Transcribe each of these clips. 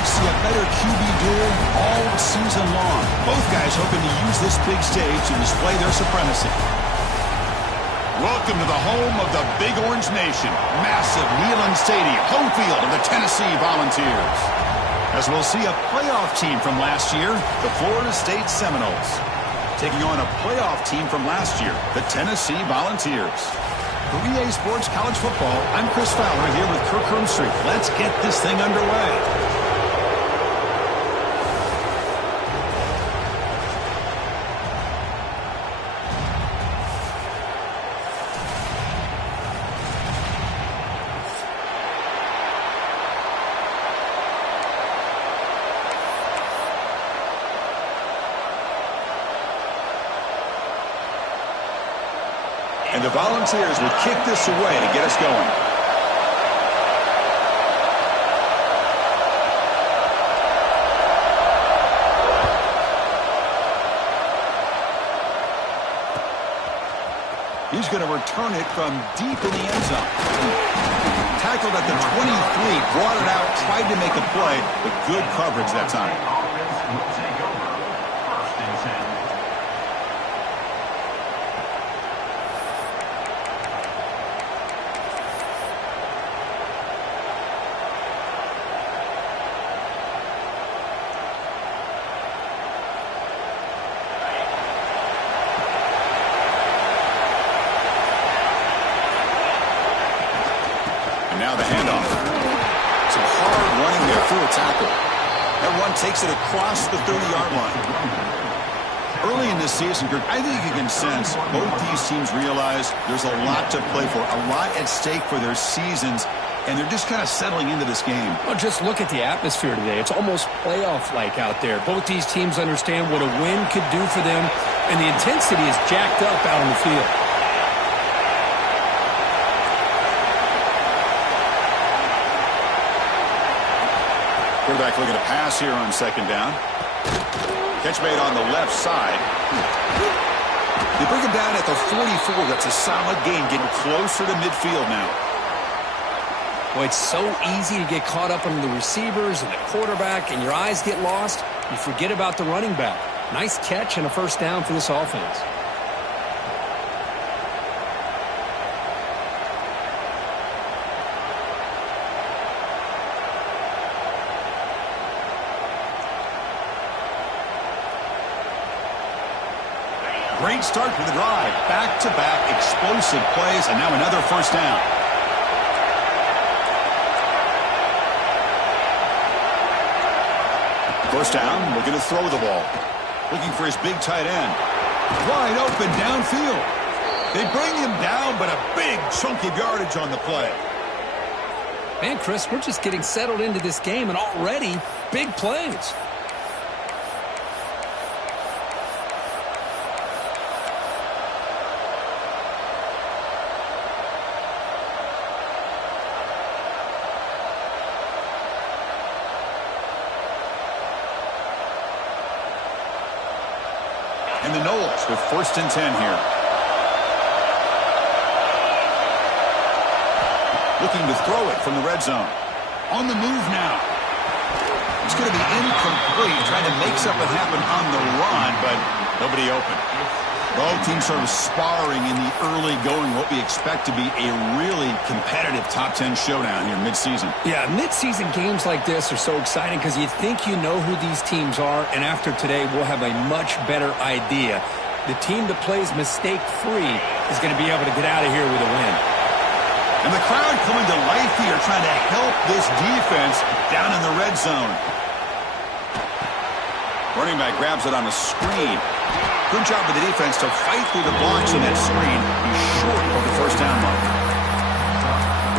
not see a better QB duel all season long. Both guys hoping to use this big stage to display their supremacy. Welcome to the home of the Big Orange Nation. Massive Neyland Stadium, home field of the Tennessee Volunteers. As we'll see a playoff team from last year, the Florida State Seminoles, taking on a playoff team from last year, the Tennessee Volunteers. For EA Sports College Football, I'm Chris Fowler here with Kirk Hermstreet. Let's get this thing underway. And the Volunteers will kick this away to get us going. He's going to return it from deep in the end zone. Tackled at the 23, brought it out, tried to make a play, but good coverage that time. Now the handoff. Some hard running there through a tackle. That run takes it across the 30-yard line. Early in this season, Kirk, I think you can sense both these teams realize there's a lot to play for, a lot at stake for their seasons, and they're just kind of settling into this game. Well, just look at the atmosphere today. It's almost playoff-like out there. Both these teams understand what a win could do for them, and the intensity is jacked up out on the field. Quarterback looking to pass here on second down. Catch made on the left side. They bring him down at the 44. That's a solid gain, getting closer to midfield now. Boy, it's so easy to get caught up on the receivers and the quarterback, and your eyes get lost. You forget about the running back. Nice catch and a first down for this offense. Great start for the drive. Back-to-back explosive plays, and now another first down. First down, looking to throw the ball. Looking for his big tight end. Wide open downfield. They bring him down, but a big chunk of yardage on the play. Man, Chris, we're just getting settled into this game, and already big plays. And the Noles with first and 10 here. Looking to throw it from the red zone. On the move now. It's going to be incomplete. Trying to make something happen on the run, but nobody open. Both teams sort of sparring in the early going, what we expect to be a really competitive top 10 showdown here mid-season. Yeah, mid-season games like this are so exciting because you think you know who these teams are, and after today we'll have a much better idea. The team that plays mistake-free is going to be able to get out of here with a win. And the crowd coming to life here, trying to help this defense down in the red zone. Running back grabs it on a screen. Good job of the defense to fight through the blocks on that screen. He's short of the first down mark.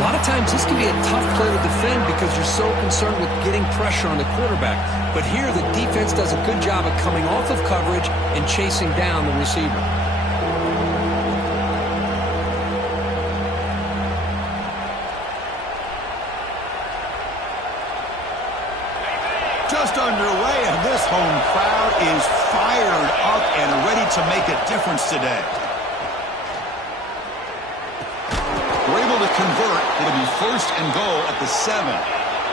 A lot of times this can be a tough play to defend because you're so concerned with getting pressure on the quarterback. But here the defense does a good job of coming off of coverage and chasing down the receiver. Just underway, and this home crowd is fired up and ready to make a difference today. We're able to convert. It'll be first and goal at the 7.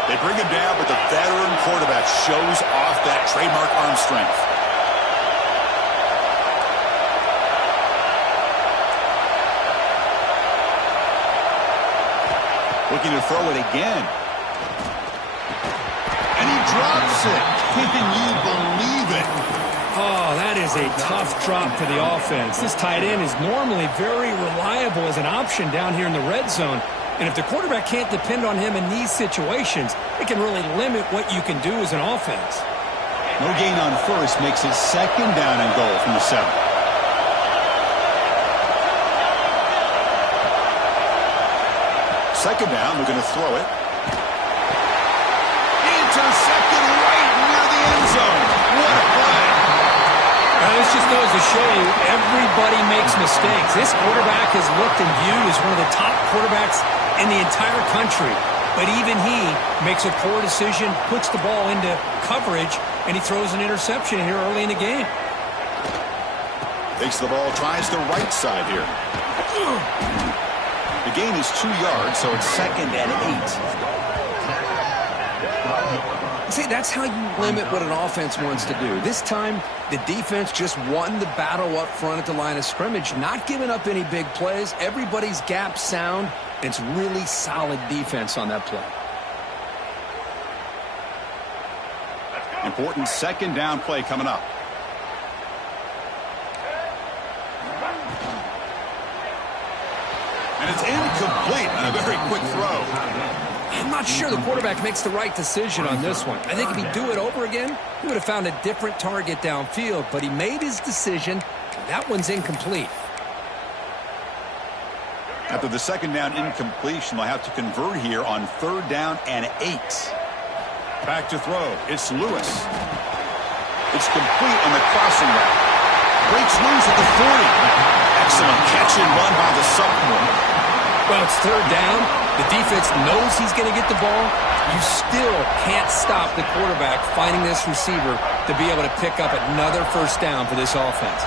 They bring him down with the veteran quarterback. shows off that trademark arm strength. Looking to throw it again. And he drops it. Can you believe it? Oh, that is a tough drop for the offense. This tight end is normally very reliable as an option down here in the red zone. And if the quarterback can't depend on him in these situations, it can really limit what you can do as an offense. No gain on first makes it second down and goal from the 7. Second down, we're going to throw it. Intercepted right near the end zone. What a play. This just goes to show you everybody makes mistakes. This quarterback is looked and viewed as one of the top quarterbacks in the entire country. But even he makes a poor decision, puts the ball into coverage, and he throws an interception here early in the game. Takes the ball, tries the right side here. The gain is 2 yards, so it's second and 8. See, that's how you limit what an offense wants to do. This time, the defense just won the battle up front at the line of scrimmage, not giving up any big plays. Everybody's gap sound. It's really solid defense on that play. Important second down play coming up. And it's incomplete on a very quick throw. I'm not sure the quarterback makes the right decision on this one. I think if he'd do it over again, he would have found a different target downfield, but he made his decision. That one's incomplete. After the second down incompletion, they'll have to convert here on third down and 8. Back to throw. It's Lewis. It's complete on the crossing route. Breaks loose at the 40. Excellent catch and run by the sophomore. Well, it's third down. The defense knows he's going to get the ball. You still can't stop the quarterback finding this receiver to be able to pick up another first down for this offense.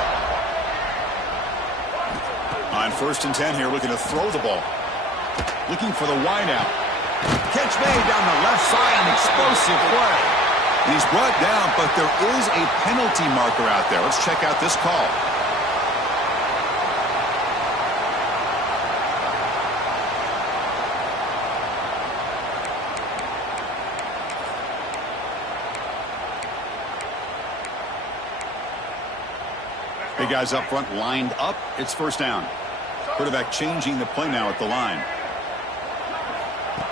On first and 10 here, looking to throw the ball. Looking for the wideout. Catch made down the left side, an explosive play. He's brought down, but there is a penalty marker out there. Let's check out this call. Big guys up front lined up. It's first down. Quarterback changing the play now at the line.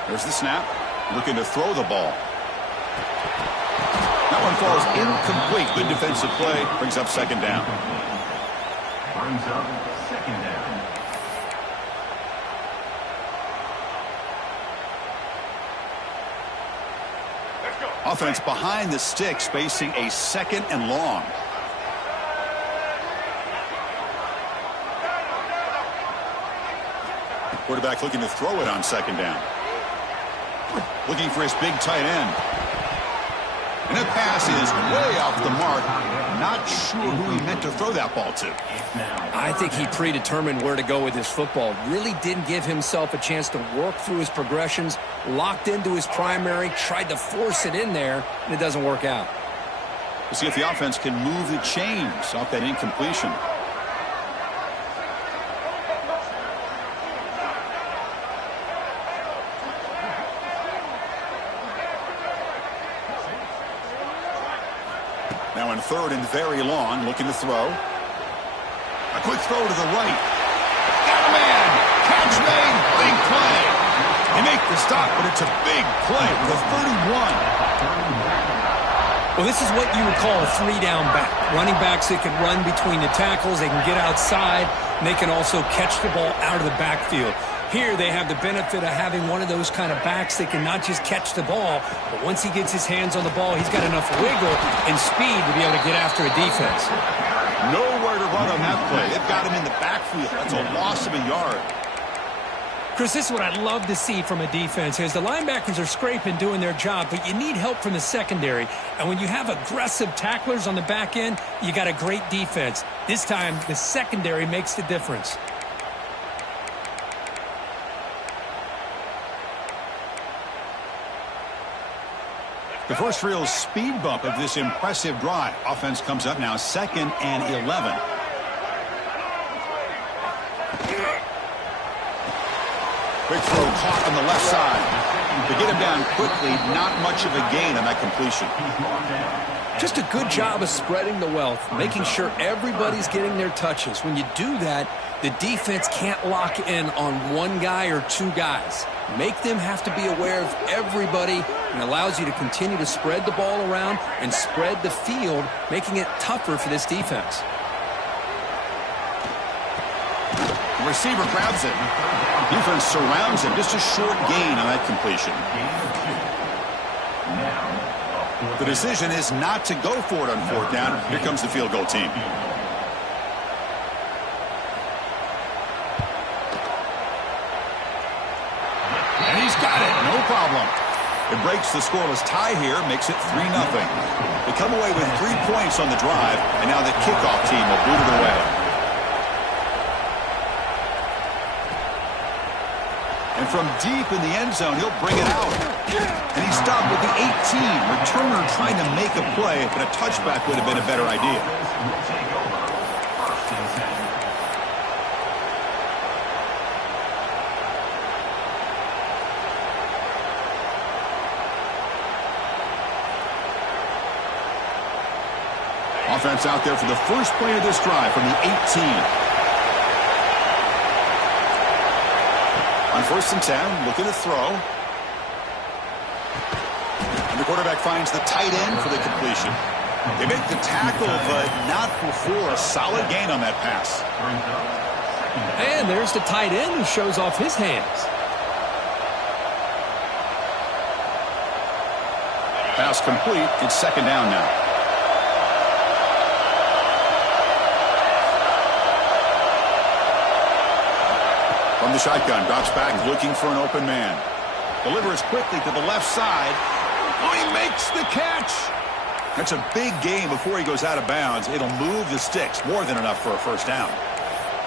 There's the snap. Looking to throw the ball. That one falls incomplete. Good defensive play. Brings up second down. Brings up second down. Offense behind the sticks, facing a second and long. Quarterback looking to throw it on second down. Looking for his big tight end. And the pass is way off the mark. Not sure who he meant to throw that ball to. I think he predetermined where to go with his football. Really didn't give himself a chance to work through his progressions. Locked into his primary, tried to force it in there, and it doesn't work out. We'll see if the offense can move the chains off that incompletion. Now in third and very long, looking to throw. A quick throw to the right. Got a man. Catch made. Big play. They make the stop, but it's a big play. The 31. Well, this is what you would call a three-down back. Running backs that can run between the tackles. They can get outside, and they can also catch the ball out of the backfield. Here they have the benefit of having one of those kind of backs that can not just catch the ball, but once he gets his hands on the ball, he's got enough wiggle and speed to be able to get after a defense. Nowhere to run on that play. They've got him in the backfield. That's a loss of a yard. Chris, this is what I'd love to see from a defense is the linebackers are scraping, doing their job, but you need help from the secondary. And when you have aggressive tacklers on the back end, you got a great defense. This time, the secondary makes the difference. The first real speed bump of this impressive drive. Offense comes up now 2nd and 11. Quick throw caught on the left side. To get him down quickly, not much of a gain on that completion. Just a good job of spreading the wealth, making sure everybody's getting their touches. When you do that, the defense can't lock in on one guy or two guys. Make them have to be aware of everybody, and allows you to continue to spread the ball around and spread the field, making it tougher for this defense. The receiver grabs it. Defense surrounds him. Just a short gain on that completion. The decision is not to go for it on 4th down. Here comes the field goal team. And he's got it. No problem. It breaks the scoreless tie here, makes it 3-0. They come away with 3 points on the drive, and now the kickoff team will boot it away. And from deep in the end zone, he'll bring it out. And he stopped with the 18. Returner trying to make a play, but a touchback would have been a better idea. Offense out there for the first play of this drive from the 18. On 1st and 10, looking to throw. And the quarterback finds the tight end for the completion. They make the tackle, but not before a solid gain on that pass. And there's the tight end who shows off his hands. Pass complete. It's 2nd down now. From the shotgun, drops back, looking for an open man. Delivers quickly to the left side. Oh, he makes the catch. That's a big gain before he goes out of bounds. It'll move the sticks, more than enough for a 1st down.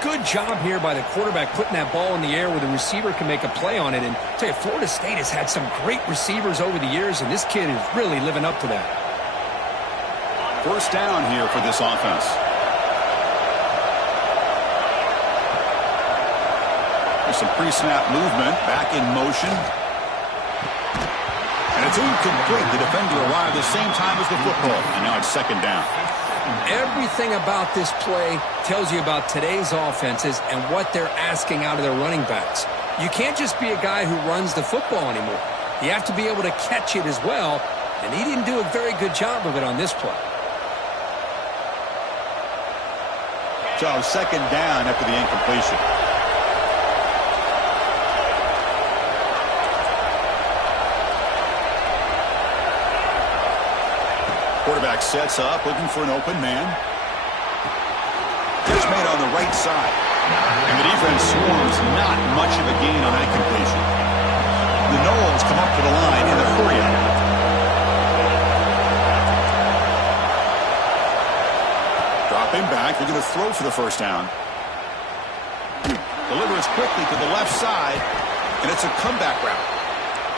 Good job here by the quarterback putting that ball in the air where the receiver can make a play on it. And I'll tell you, Florida State has had some great receivers over the years, and this kid is really living up to that. 1st down here for this offense. Some pre-snap movement, back in motion. And it's incomplete. The defender arrived the same time as the football, and now it's 2nd down. Everything about this play tells you about today's offenses and what they're asking out of their running backs. You can't just be a guy who runs the football anymore. You have to be able to catch it as well, and he didn't do a very good job of it on this play. So 2nd down after the incompletion. Quarterback sets up, looking for an open man. Catch made on the right side. And the defense swarms, not much of a gain on that completion. The Noles come up to the line in a hurry-up. Dropping back, they're going to throw for the 1st down. Delivers quickly to the left side, and it's a comeback route.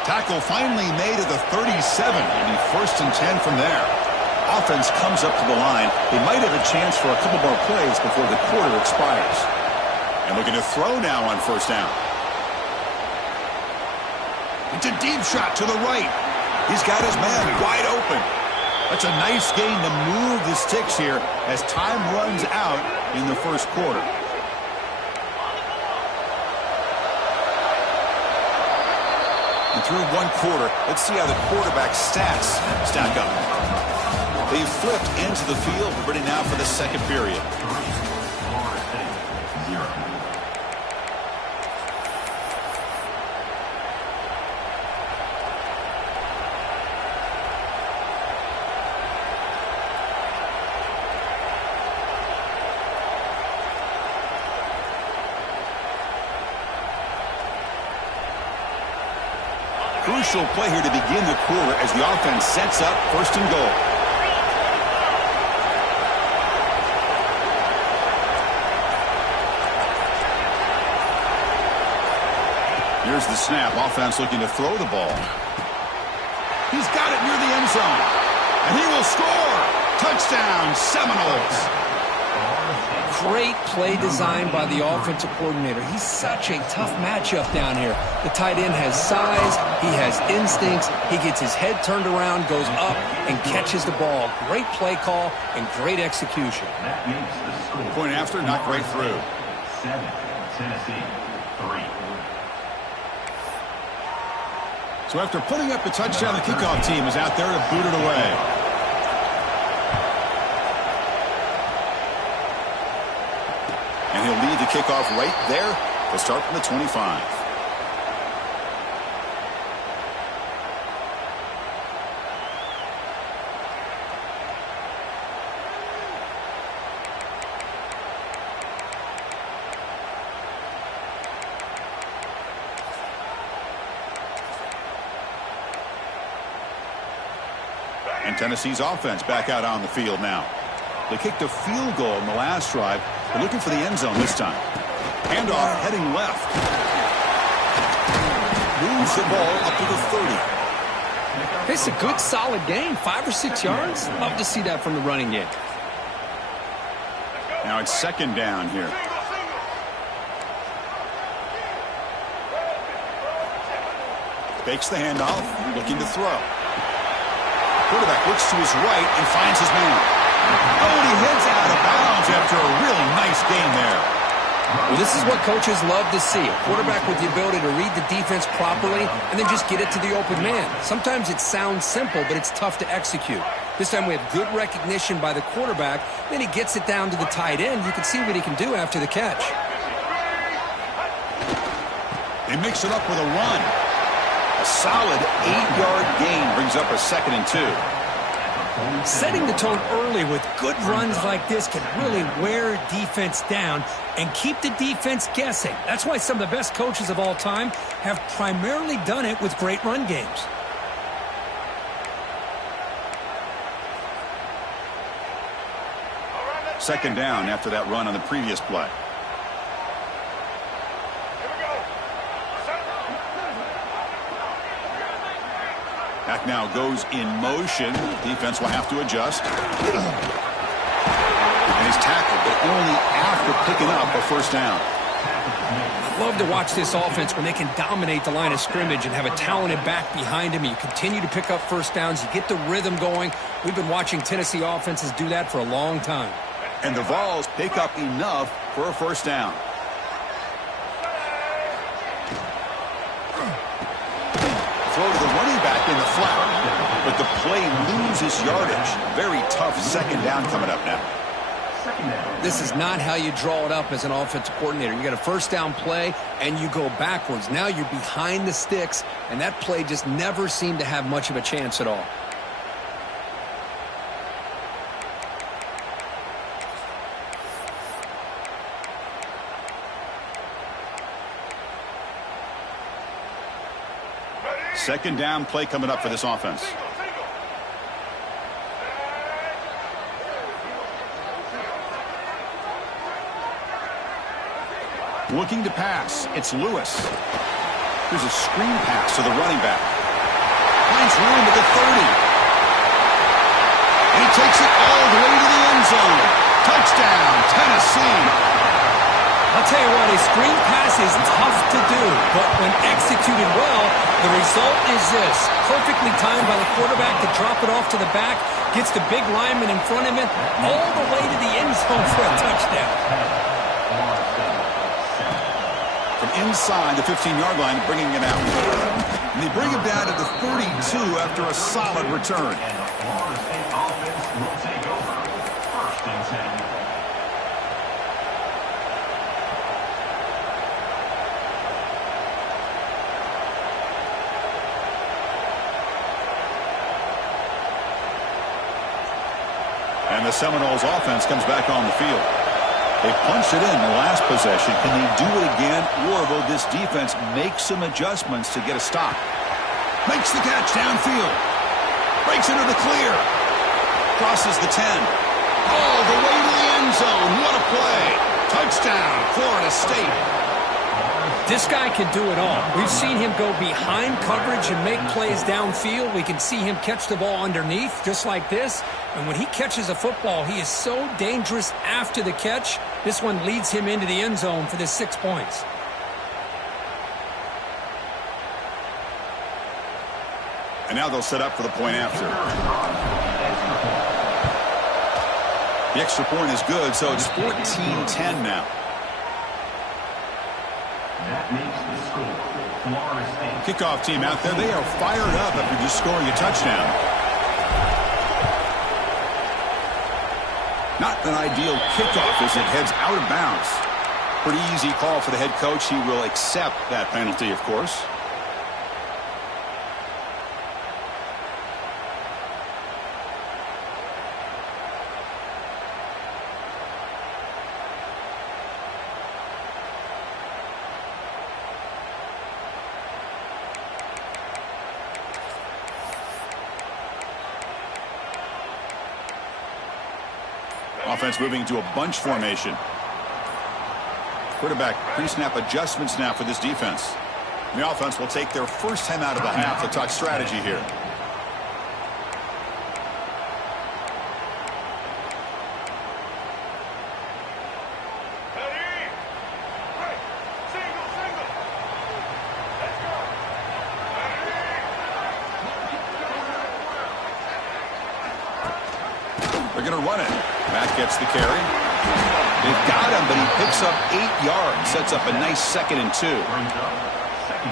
Tackle finally made at the 37, and 1st and 10 from there. Offense comes up to the line. They might have a chance for a couple more plays before the quarter expires. And looking to throw now on 1st down. It's a deep shot to the right. He's got his man wide open. That's a nice gain to move the sticks here as time runs out in the 1st quarter. And through 1 quarter, let's see how the quarterback's stats stack up. They've flipped into the field, ready now for the 2nd period. Crucial play here to begin the quarter as the offense sets up 1st and goal. Here's the snap. Offense looking to throw the ball. He's got it near the end zone. And he will score. Touchdown, Seminoles. Great play design by the offensive coordinator. He's such a tough matchup down here. The tight end has size, he has instincts, he gets his head turned around, goes up, and catches the ball. Great play call and great execution. That makes the score. Point after, not great through. 7, Tennessee, 3. So after putting up the touchdown, the kickoff team is out there to boot it away. And he'll lead the kickoff right there to start from the 25. And Tennessee's offense back out on the field now. They kicked a field goal in the last drive. They're looking for the end zone this time. Handoff heading left. Moves the ball up to the 30. It's a good, solid game. 5 or 6 yards. Love to see that from the running game. Now it's second down here. Fakes the handoff, looking to throw. Quarterback looks to his right and finds his man. Oh, and he heads out of bounds after a really nice game there. Well, this is what coaches love to see. A quarterback with the ability to read the defense properly and then just get it to the open man. Sometimes it sounds simple, but it's tough to execute. This time we have good recognition by the quarterback. Then he gets it down to the tight end. You can see what he can do after the catch. They mix it up with a run. A solid 8-yard gain brings up a 2nd and 2. Setting the tone early with good runs like this can really wear defense down and keep the defense guessing. That's why some of the best coaches of all time have primarily done it with great run games. Second down after that run on the previous play. Back now goes in motion. Defense will have to adjust. And he's tackled, but only after picking up a first down. I love to watch this offense when they can dominate the line of scrimmage and have a talented back behind him. You continue to pick up first downs. You get the rhythm going. We've been watching Tennessee offenses do that for a long time. And the Vols pick up enough for a first down. Throw to the running back in the flat, but the play loses yardage. Very tough second down coming up now. This is not how you draw it up as an offensive coordinator. You got a first down play, and you go backwards. Now you're behind the sticks, and that play just never seemed to have much of a chance at all. Second down play coming up for this offense. Looking to pass. It's Lewis. Here's a screen pass to the running back. Finds room at the 30. And he takes it all the way to the end zone. Touchdown, Tennessee. I'll tell you what, a screen pass is tough to do, but when executed well, the result is this. Perfectly timed by the quarterback to drop it off to the back, gets the big lineman in front of him, all the way to the end zone for a touchdown. From inside the 15-yard line, bringing it out. And they bring him down to the 32 after a solid return. And the Florida State offense will take over. 1st and 10. And the Seminoles offense comes back on the field. They punched it in the last possession. Can they do it again, or will this defense make some adjustments to get a stop? Makes the catch downfield. Breaks into the clear. Crosses the 10. All the way to the end zone. What a play. Touchdown, Florida State. This guy can do it all. We've seen him go behind coverage and make plays downfield. We can see him catch the ball underneath, just like this. And when he catches a football, he is so dangerous after the catch. This one leads him into the end zone for the 6 points. And now they'll set up for the point after. The extra point is good, so it's 14-10 now. That makes the score. Florida State. Kickoff team out there. They are fired up after just scoring a touchdown. Not an ideal kickoff as it heads out of bounds. Pretty easy call for the head coach. He will accept that penalty, of course. Offense moving to a bunch formation. Quarterback pre-snap adjustments now for this defense. And the offense will take their first time out of the half to talk strategy here. They're going to run it. Matt gets the carry. They've got him, but he picks up 8 yards. Sets up a nice 2nd and 2.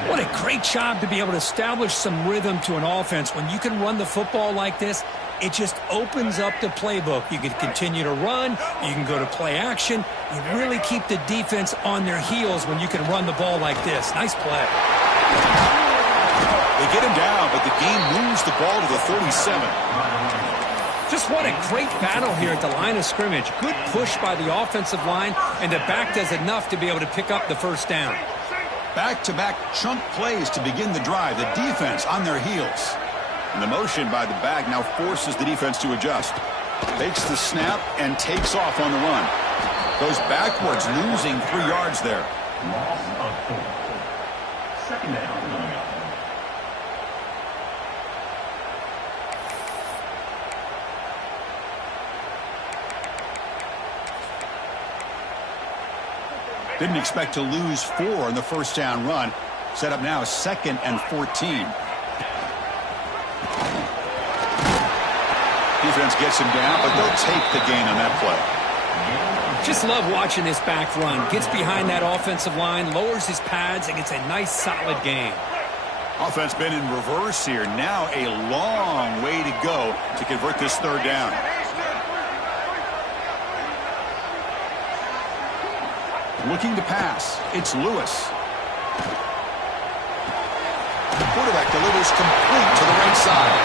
What a great job to be able to establish some rhythm to an offense. When you can run the football like this, it just opens up the playbook. You can continue to run. You can go to play action. You really keep the defense on their heels when you can run the ball like this. Nice play. They get him down, but the game moves the ball to the 37. Just what a great battle here at the line of scrimmage. Good push by the offensive line, and the back does enough to be able to pick up the first down. Back-to-back chunk plays to begin the drive. The defense on their heels. And the motion by the back now forces the defense to adjust. Takes the snap and takes off on the run. Goes backwards, losing 3 yards there. Loss of 4. Second down coming up. Didn't expect to lose 4 in the first down run. Set up now 2nd and 14. Defense gets him down, but they'll take the gain on that play. Just love watching this back run. Gets behind that offensive line, lowers his pads, and gets a nice solid gain. Offense been in reverse here. Now a long way to go to convert this 3rd down. Looking to pass. It's Lewis. The quarterback delivers complete to the right side.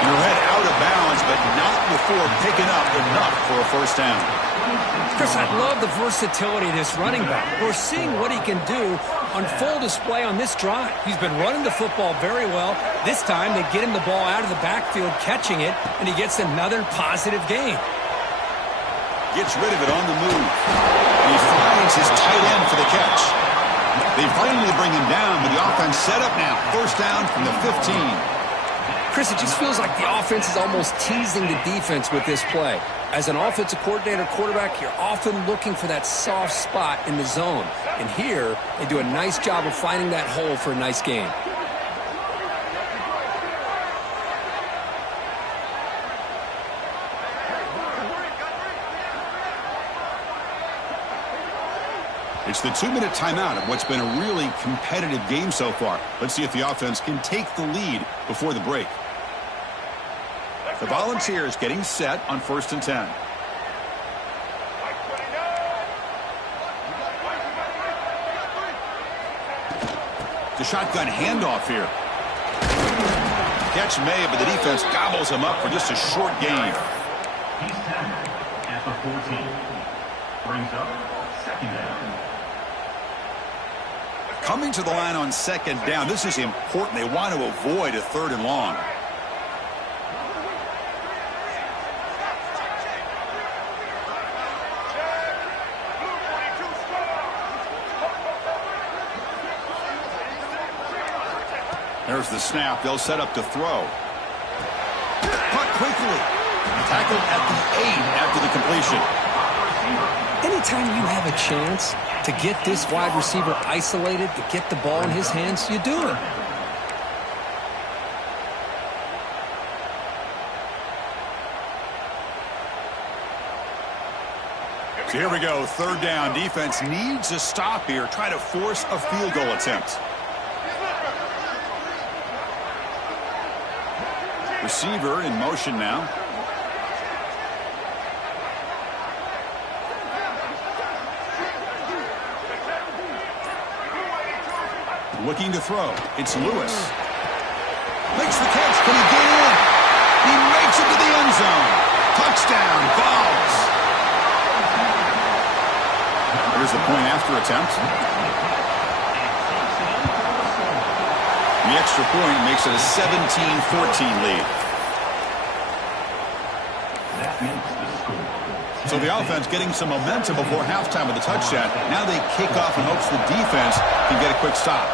And he'll head out of bounds, but not before picking up enough for a first down. Chris, I love the versatility of this running back. We're seeing what he can do on full display on this drive. He's been running the football very well. This time they get him the ball out of the backfield, catching it, and he gets another positive gain. Gets rid of it on the move. And he finds his tight end for the catch. They finally bring him down, but the offense set up now. First down from the 15. Chris, it just feels like the offense is almost teasing the defense with this play. As an offensive coordinator quarterback, you're often looking for that soft spot in the zone. And here, they do a nice job of finding that hole for a nice gain. It's the 2-minute timeout of what's been a really competitive game so far. Let's see if the offense can take the lead before the break. The Volunteers getting set on 1st and 10. The shotgun handoff here. Catch made, but the defense gobbles him up for just a short gain. He's tackled at the 14. Brings up 2nd down. Coming to the line on 2nd down. This is important. They want to avoid a 3rd and long. There's the snap. They'll set up to throw. Caught quickly. Tackled at the 8 after the completion. Anytime you have a chance to get this wide receiver isolated, to get the ball in his hands, you do it. So here we go, third down. Defense needs a stop here. Try to force a field goal attempt. Receiver in motion now. Looking to throw. It's Lewis. Makes the catch. Can he get in? He makes it to the end zone. Touchdown, Vols. Here's the point after attempt. The extra point makes it a 17-14 lead. So the offense getting some momentum before halftime with the touchdown. Now they kick off in hopes the defense can get a quick stop.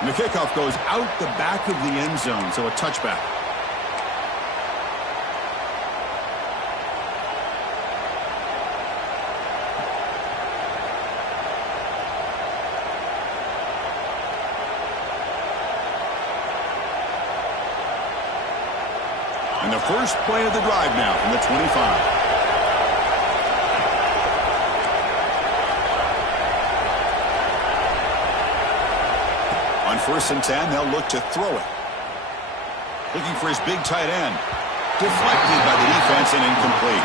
And the kickoff goes out the back of the end zone, so a touchback. And the first play of the drive now from the 25. On 1st and 10, they'll look to throw it. Looking for his big tight end. Deflected by the defense and incomplete.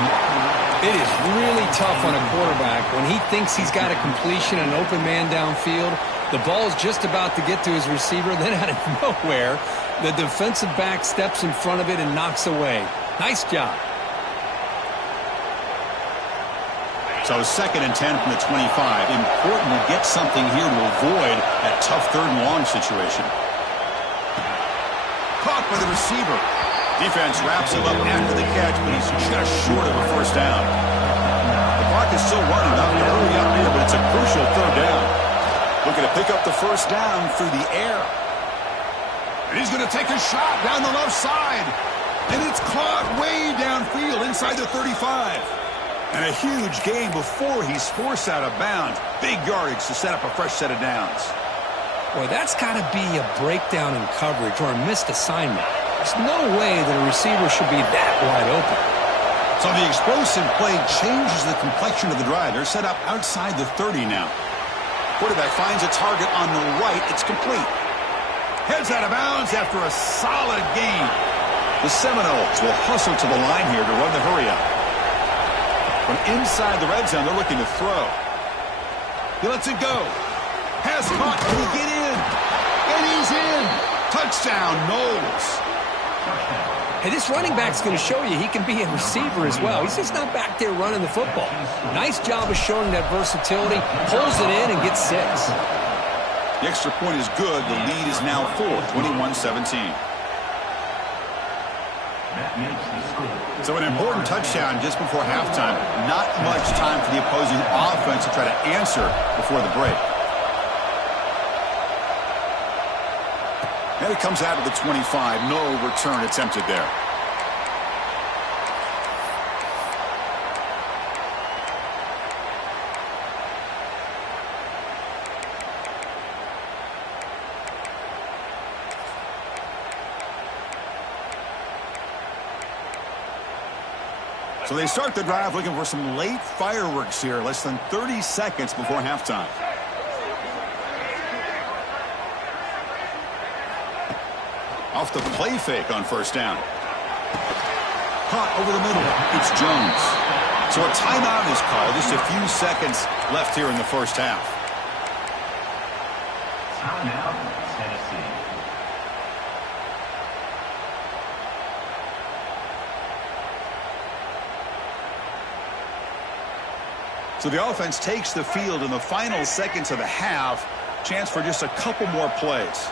It is really tough on a quarterback when he thinks he's got a completion and an open man downfield. The ball is just about to get to his receiver. Then out of nowhere, the defensive back steps in front of it and knocks away. Nice job. So 2nd and 10 from the 25. Important to get something here to avoid that tough 3rd and long situation. Caught by the receiver. Defense wraps him up after the catch, but he's just short of a first down. The clock is still running. Not going to hurry up here, but it's a crucial 3rd down. Looking to pick up the first down through the air. And he's going to take a shot down the left side. And it's caught way downfield inside the 35. And a huge gain before he's forced out of bounds. Big yardage to set up a fresh set of downs. Boy, that's got to be a breakdown in coverage or a missed assignment. There's no way that a receiver should be that wide open. So the explosive play changes the complexion of the drive. They're set up outside the 30 now. Quarterback finds a target on the right. It's complete. Heads out of bounds after a solid gain. The Seminoles will hustle to the line here to run the hurry-up. From inside the red zone, they're looking to throw. He lets it go. Pass caught. Can he get in? And he's in. Touchdown, Knowles. Hey, this running back's going to show you he can be a receiver as well. He's just not back there running the football. Nice job of showing that versatility. Pulls it in and gets 6. The extra point is good. The lead is now 4, 21-17. So an important touchdown just before halftime. Not much time for the opposing offense to try to answer before the break. And it comes out of the 25. No return attempted there. So they start the drive looking for some late fireworks here. Less than 30 seconds before halftime. Off the play fake on first down. Caught over the middle. It's Jones. So a timeout is called. Just a few seconds left here in the first half. Timeout, Tennessee. So the offense takes the field in the final seconds of the half. Chance for just a couple more plays.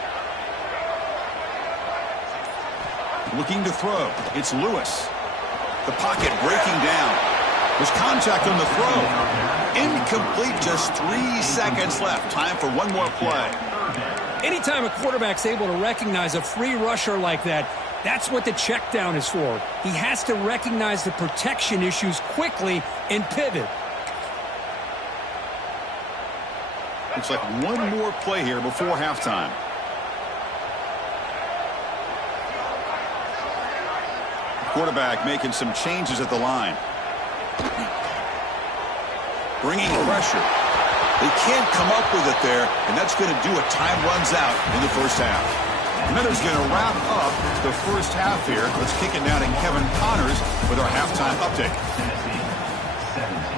Looking to throw. It's Lewis. The pocket breaking down. There's contact on the throw. Incomplete, just 3 seconds left. Time for one more play. Anytime a quarterback's able to recognize a free rusher like that, that's what the check down is for. He has to recognize the protection issues quickly and pivot. Looks like one more play here before halftime. Quarterback making some changes at the line. Bringing pressure. They can't come up with it there, and that's going to do it. Time runs out in the first half. And that is going to wrap up the first half here. Let's kick it now to Kevin Connors with our halftime update. Tennessee, 17.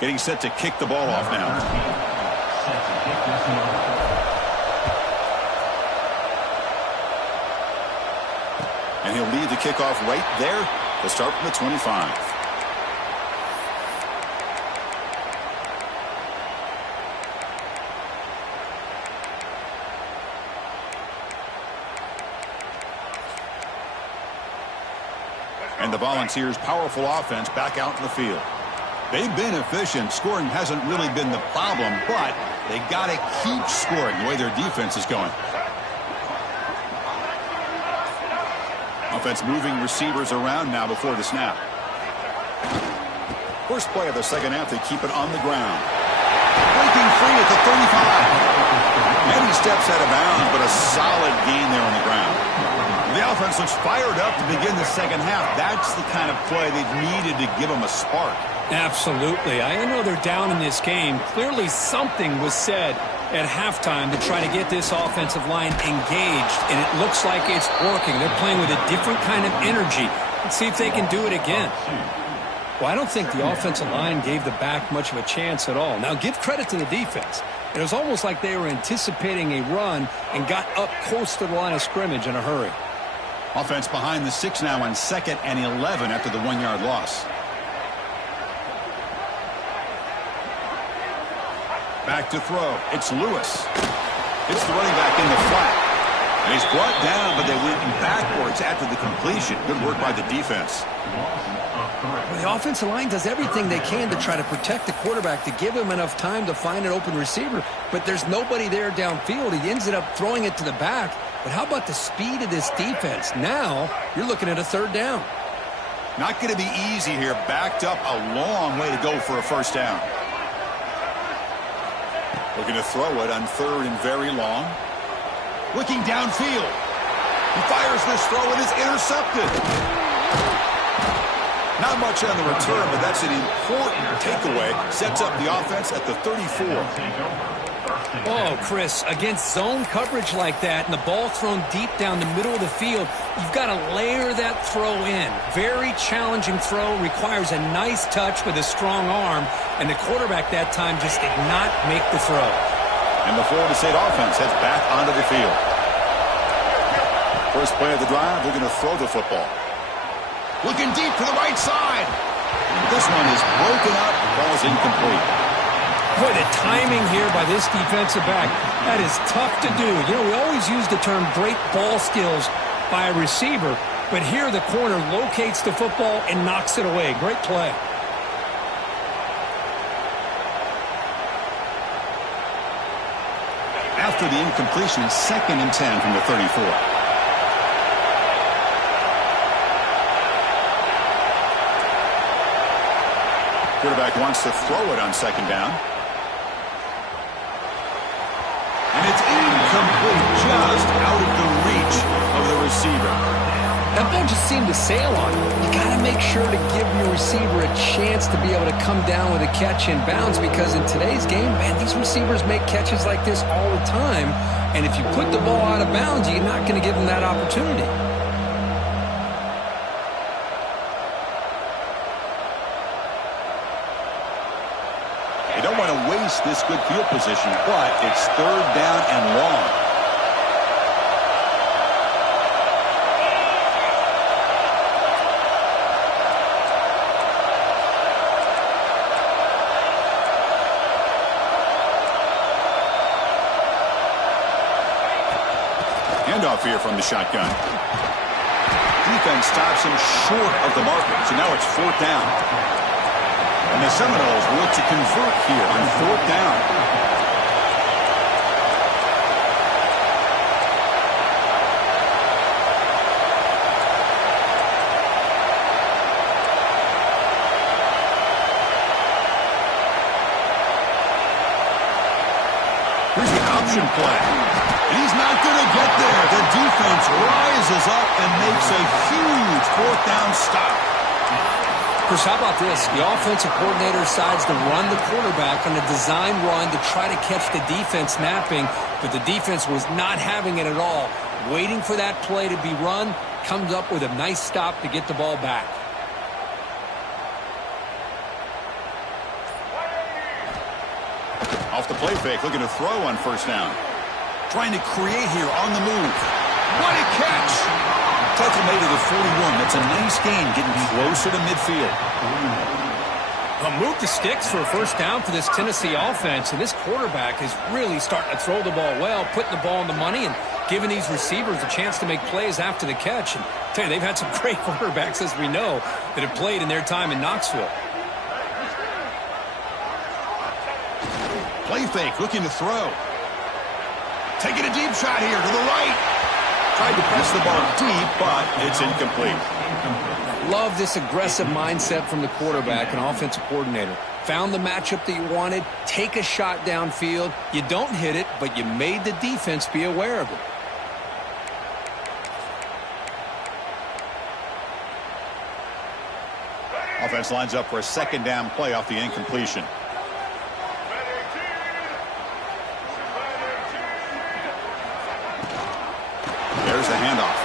Getting set to kick the ball off now. Set to kick this one off. And he'll lead the kickoff right there to start from the 25. And the Volunteers' powerful offense back out in the field. They've been efficient. Scoring hasn't really been the problem, but they got to keep scoring the way their defense is going. Offense moving receivers around now before the snap. First play of the second half, they keep it on the ground. Breaking free at the 35. Many steps out of bounds, but a solid gain there on the ground. The offense looks fired up to begin the second half. That's the kind of play they've needed to give them a spark. Absolutely. I know they're down in this game. Clearly something was said at halftime to try to get this offensive line engaged, and it looks like it's working. They're playing with a different kind of energy. Let's see if they can do it again. Well, I don't think the offensive line gave the back much of a chance at all. Now, give credit to the defense. It was almost like they were anticipating a run and got up close to the line of scrimmage in a hurry. Offense behind the 6 now on 2nd and 11 after the 1-yard loss. Back to throw. It's Lewis. It's the running back in the flat. And he's brought down, but they went backwards after the completion. Good work by the defense. Well, the offensive line does everything they can to try to protect the quarterback, to give him enough time to find an open receiver. But there's nobody there downfield. He ends up throwing it to the back. But how about the speed of this defense? Now you're looking at a third down. Not going to be easy here. Backed up a long way to go for a first down. Looking to throw it on 3rd and very long. Looking downfield. He fires this throw and is intercepted. Not much on the return, but that's an important takeaway. Sets up the offense at the 34. Oh, Chris, against zone coverage like that and the ball thrown deep down the middle of the field, you've got to layer that throw in. Very challenging throw, requires a nice touch with a strong arm, and the quarterback that time just did not make the throw. And the Florida State offense heads back onto the field. First play of the drive, they're going to throw the football. Looking deep to the right side. This one is broken up, falls incomplete. Boy, the timing here by this defensive back, that is tough to do. You know, we always use the term great ball skills by a receiver, but here the corner locates the football and knocks it away. Great play. After the incompletion, 2nd and 10 from the 34. Quarterback wants to throw it on 2nd down. And it's incomplete, just out of the reach of the receiver. That ball just seemed to sail on him. You got to make sure to give your receiver a chance to be able to come down with a catch in bounds, because in today's game, man, these receivers make catches like this all the time. And if you put the ball out of bounds, you're not going to give them that opportunity. They don't want to waste this good field position, but it's 3rd down and long. here from the shotgun. Defense stops him short of the marker, so now it's 4th down. And the Seminoles will look to convert here on 4th down. Here's the option play. And he's not going to get there. The defense rises up and makes a huge 4th down stop. Chris, how about this? The offensive coordinator decides to run the quarterback on a design run to try to catch the defense napping, but the defense was not having it at all. Waiting for that play to be run, comes up with a nice stop to get the ball back. Off the play fake, looking to throw on 1st down. Trying to create here on the move. What a catch! Tackle made to the 41. That's a nice gain, getting closer to midfield. A move to sticks for a 1st down for this Tennessee offense, and this quarterback is really starting to throw the ball well, putting the ball on the money and giving these receivers a chance to make plays after the catch. And I tell you, they've had some great quarterbacks, as we know, that have played in their time in Knoxville. Play fake, looking to throw. Taking a deep shot here to the right. Tried to press the ball deep, but it's incomplete. Love this aggressive mindset from the quarterback and offensive coordinator. Found the matchup that you wanted, take a shot downfield. You don't hit it, but you made the defense be aware of it. Offense lines up for a 2nd down play off the incompletion. There's the handoff.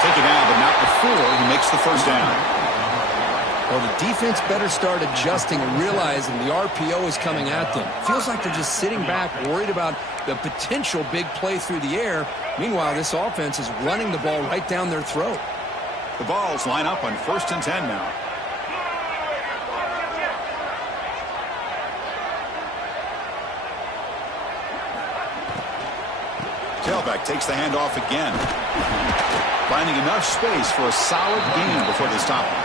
Taken down, but not before he makes the 1st down. Well, the defense better start adjusting and realizing the RPO is coming at them. Feels like they're just sitting back, worried about the potential big play through the air. Meanwhile, this offense is running the ball right down their throat. The balls line up on 1st and 10 now. Tailback takes the handoff again. Finding enough space for a solid gain before they stop him.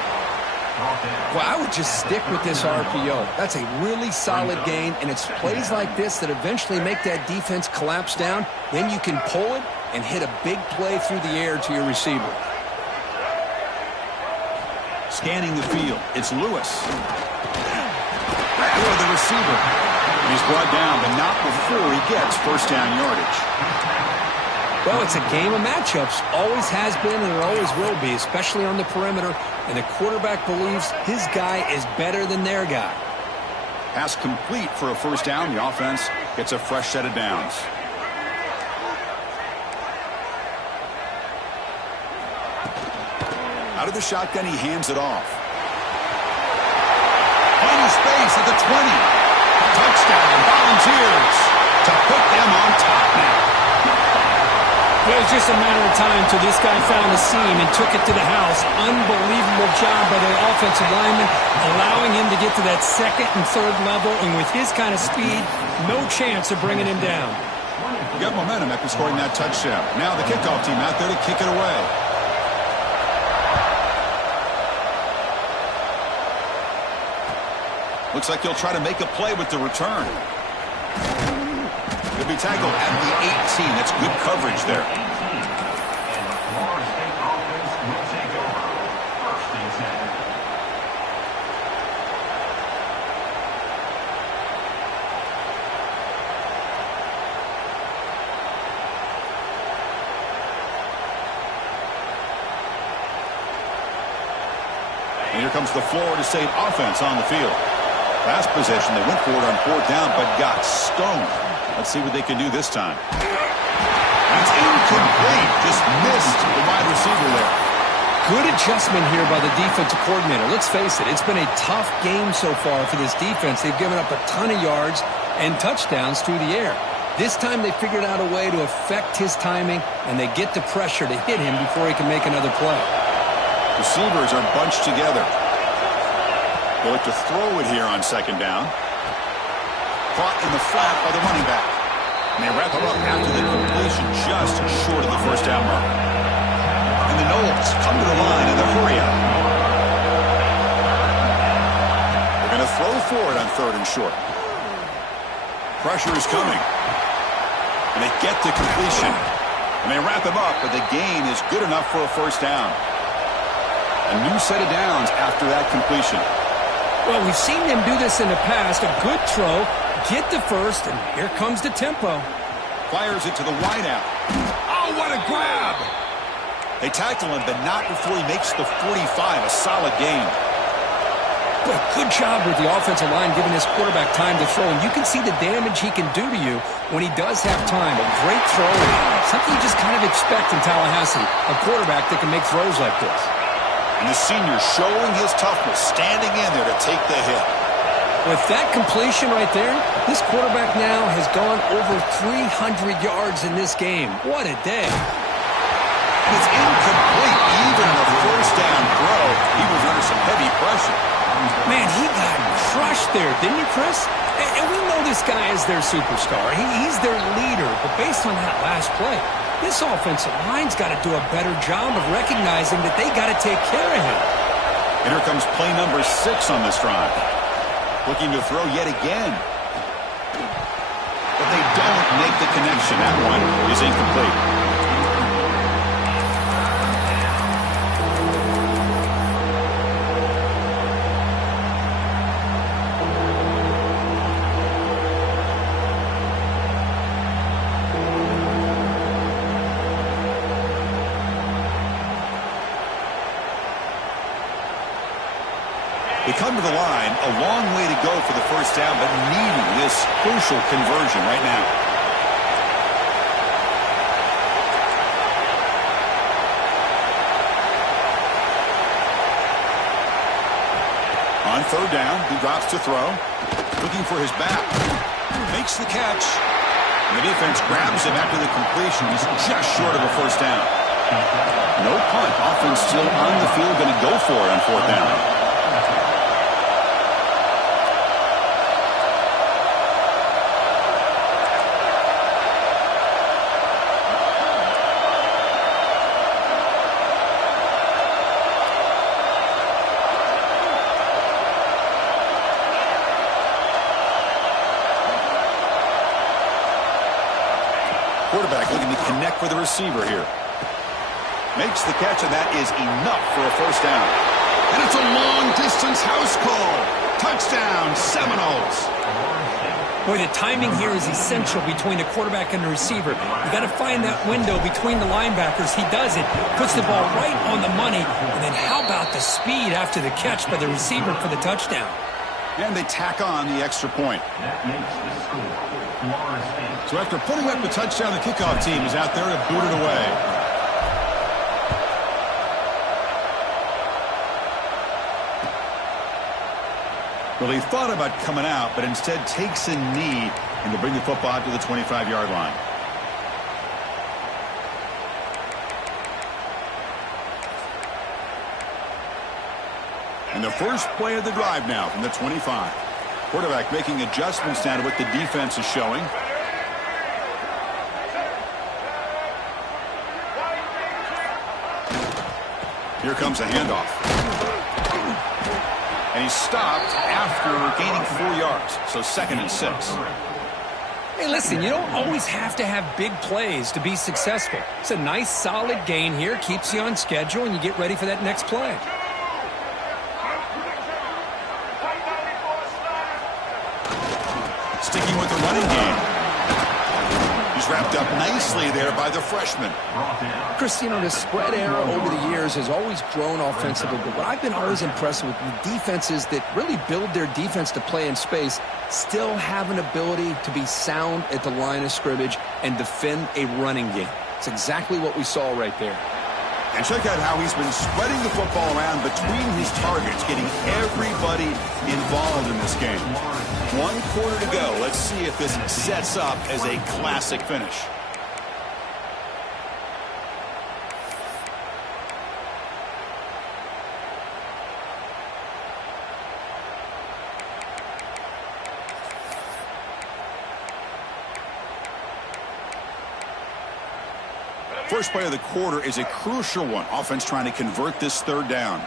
Well, I would just stick with this RPO. That's a really solid gain, and it's plays like this that eventually make that defense collapse down. Then you can pull it and hit a big play through the air to your receiver. Scanning the field, it's Lewis. For the receiver. He's brought down, but not before he gets 1st down yardage. Well, it's a game of matchups. Always has been and it always will be, especially on the perimeter. And the quarterback believes his guy is better than their guy. Pass complete for a 1st down. The offense gets a fresh set of downs. Out of the shotgun, he hands it off. Final space at the 20. Touchdown, Volunteers to put them on top now. It was just a matter of time until this guy found the seam and took it to the house. Unbelievable job by the offensive lineman, allowing him to get to that 2nd and 3rd level, and with his kind of speed, no chance of bringing him down. You got momentum after scoring that touchdown. Now the kickoff team out there to kick it away. Looks like he'll try to make a play with the return. He'll be tackled at the 18. That's good coverage there. And here comes the Florida State offense on the field. Last possession, they went for it on 4th down, but got stoned. Let's see what they can do this time. That's incomplete. Just missed the wide receiver there. Good adjustment here by the defensive coordinator. Let's face it, it's been a tough game so far for this defense. They've given up a ton of yards and touchdowns through the air. This time they figured out a way to affect his timing, and they get the pressure to hit him before he can make another play. Receivers are bunched together. They'll look to throw it here on 2nd down. Caught in the flat by the running back. And they wrap him up after the completion, just short of the first down mark. And the Knowles come to the line in the hurry-up. They're going to throw for it on 3rd and short. Pressure is coming. And they get to completion. And they wrap him up, but the gain is good enough for a first down. A new set of downs after that completion. Well, we've seen them do this in the past. A good throw, get the first, and here comes the tempo. Fires it to the wideout. Oh, what a grab! They tackle him, but not before he makes the 45, a solid gain. But good job with the offensive line giving this quarterback time to throw. And you can see the damage he can do to you when he does have time. A great throw. Something you just kind of expect in Tallahassee. A quarterback that can make throws like this. And the senior showing his toughness, standing in there to take the hit. With that completion right there, this quarterback now has gone over 300 yards in this game. What a day. And it's incomplete. Even on a first down throw, he was under some heavy pressure. Man, he got crushed there, didn't he, Chris? And we know this guy is their superstar. He's their leader. But based on that last play, this offensive line's got to do a better job of recognizing that they got to take care of him. And here comes play number 6 on this drive. Looking to throw yet again. But they don't make the connection. That one is incomplete. They come to the line, a long way to go for the first down, but needing this crucial conversion right now. On 3rd down, he drops to throw. Looking for his back. Makes the catch. And the defense grabs him after the completion. He's just short of a first down. No punt. Offense still on the field, going to go for it on 4th down. Quarterback looking to connect with the receiver here. Makes the catch, and that is enough for a first down. And it's a long-distance house call. Touchdown, Seminoles. Boy, the timing here is essential between the quarterback and the receiver. You got to find that window between the linebackers. He does it. Puts the ball right on the money. And then how about the speed after the catch by the receiver for the touchdown? And they tack on the extra point. So after putting up the touchdown, the kickoff team is out there to boot it away. Well, he thought about coming out, but instead takes a knee and to bring the football to the 25-yard line. And the first play of the drive now from the 25. Quarterback making adjustments now to what the defense is showing. Here comes a handoff. And he's stopped after gaining 4 yards. So 2nd and 6. Hey, listen, you don't always have to have big plays to be successful. It's a nice, solid gain here. Keeps you on schedule, and you get ready for that next play. Sticking with the running game. He's wrapped up nicely there by the freshman. Chris, you know, the spread era over the years has always grown offensively, but what I've been always impressed with the defenses that really build their defense to play in space still have an ability to be sound at the line of scrimmage and defend a running game. It's exactly what we saw right there. And check out how he's been spreading the football around between his targets, getting everybody involved in this game. 1 quarter to go. Let's see if this sets up as a classic finish. First play of the quarter is a crucial one. Offense trying to convert this third down.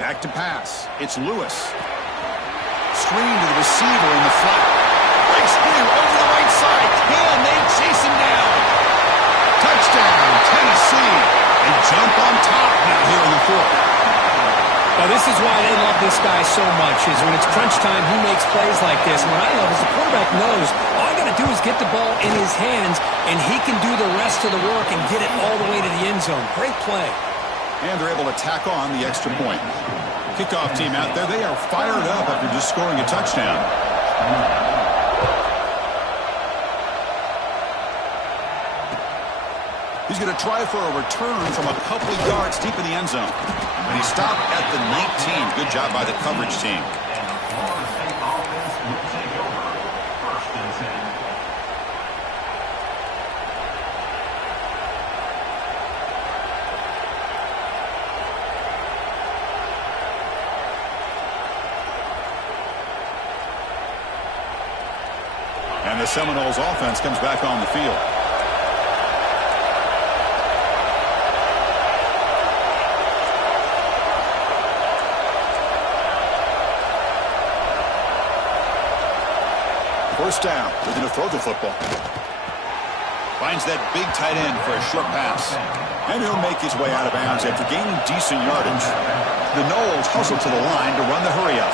Back to pass. It's Lewis. Screen to the receiver in the flat. Breaks through over the right side. Can they chase him down? Touchdown, Tennessee. They jump on top now here in the fourth. Now, this is why they love this guy so much, is when it's crunch time, he makes plays like this. And what I love is the quarterback knows all I got to do is get the ball in his hands, and he can do the rest of the work and get it all the way to the end zone. Great play. And they're able to tack on the extra point. Kickoff team out there, they are fired up after just scoring a touchdown. He's going to try for a return from a couple of yards deep in the end zone. And he stopped at the 19. Good job by the coverage team. And the Seminoles offense comes back on the field. First down, looking to throw the football. Finds that big tight end for a short pass. And he'll make his way out of bounds after gaining decent yardage. The Noles hustle to the line to run the hurry up.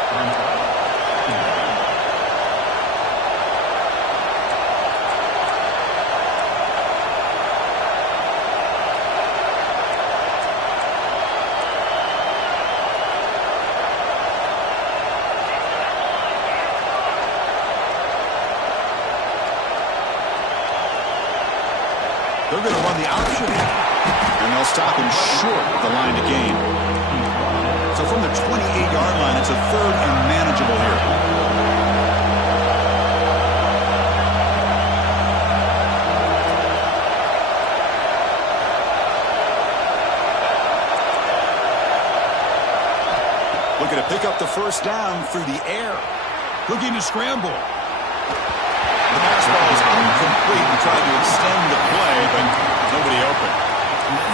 They're going to run the option, and they'll stop him short of the line to gain. So from the 28-yard line, it's a third and manageable here. Looking to pick up the first down through the air. Looking to scramble. The pass ball is incomplete. He tried to extend the play, but nobody open.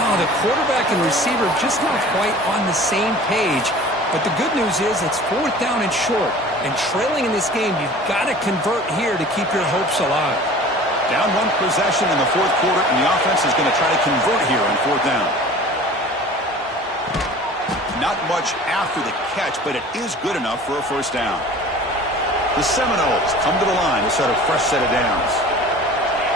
Oh, the quarterback and receiver just not quite on the same page. But the good news is it's fourth down and short. And trailing in this game, you've got to convert here to keep your hopes alive. Down one possession in the fourth quarter, and the offense is going to try to convert here on fourth down. Not much after the catch, but it is good enough for a first down. The Seminoles come to the line to set a fresh set of downs.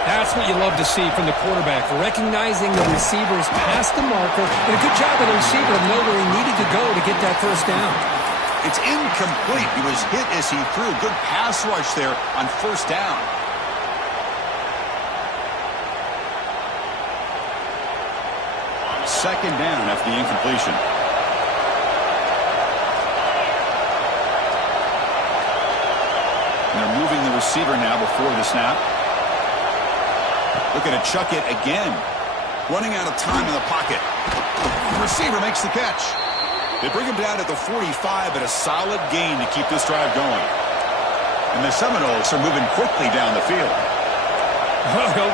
That's what you love to see from the quarterback, recognizing the receiver's past the marker, and a good job of the receiver to know where he needed to go to get that first down. It's incomplete. He was hit as he threw. Good pass rush there on first down. Second down after the incompletion. And they're moving the receiver now before the snap. Looking to chuck it again. Running out of time in the pocket. The receiver makes the catch. They bring him down at the 45, but a solid gain to keep this drive going. And the Seminoles are moving quickly down the field.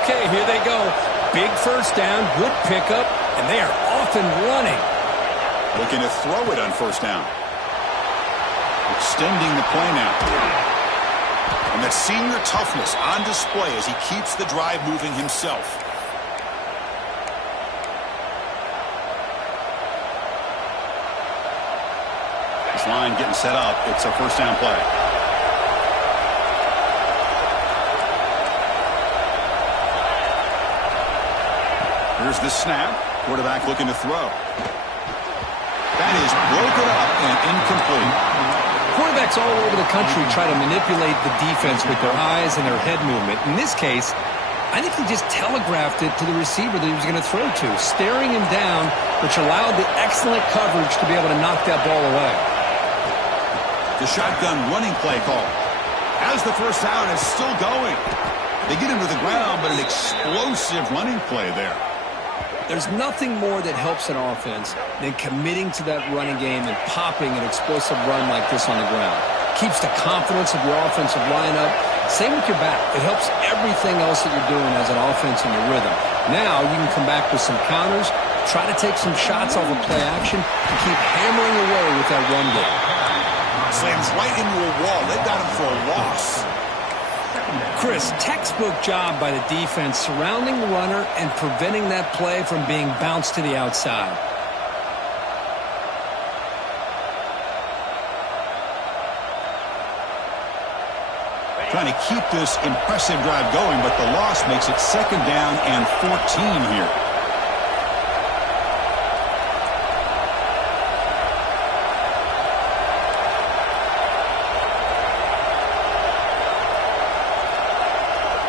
Okay, here they go. Big first down, good pickup, and they are off and running. Looking to throw it on first down. Extending the play now. And that senior toughness on display as he keeps the drive moving himself. This line getting set up. It's a first down play. Here's the snap. Quarterback looking to throw. That is broken up and incomplete. Quarterbacks all over the country try to manipulate the defense with their eyes and their head movement. In this case, I think he just telegraphed it to the receiver that he was going to throw to, staring him down, which allowed the excellent coverage to be able to knock that ball away. The shotgun running play call. As the first down is still going. They get him to the ground, but an explosive running play there. There's nothing more that helps an offense than committing to that running game and popping an explosive run like this on the ground. Keeps the confidence of your offensive lineup, Same with your back. It helps everything else that you're doing as an offense in your rhythm. Now you can come back with some counters, try to take some shots off of play action, and keep hammering away with that run game. Slams right into a wall. They got him for a loss. Chris, textbook job by the defense surrounding the runner and preventing that play from being bounced to the outside. Trying to keep this impressive drive going, but the loss makes it second down and 14 here.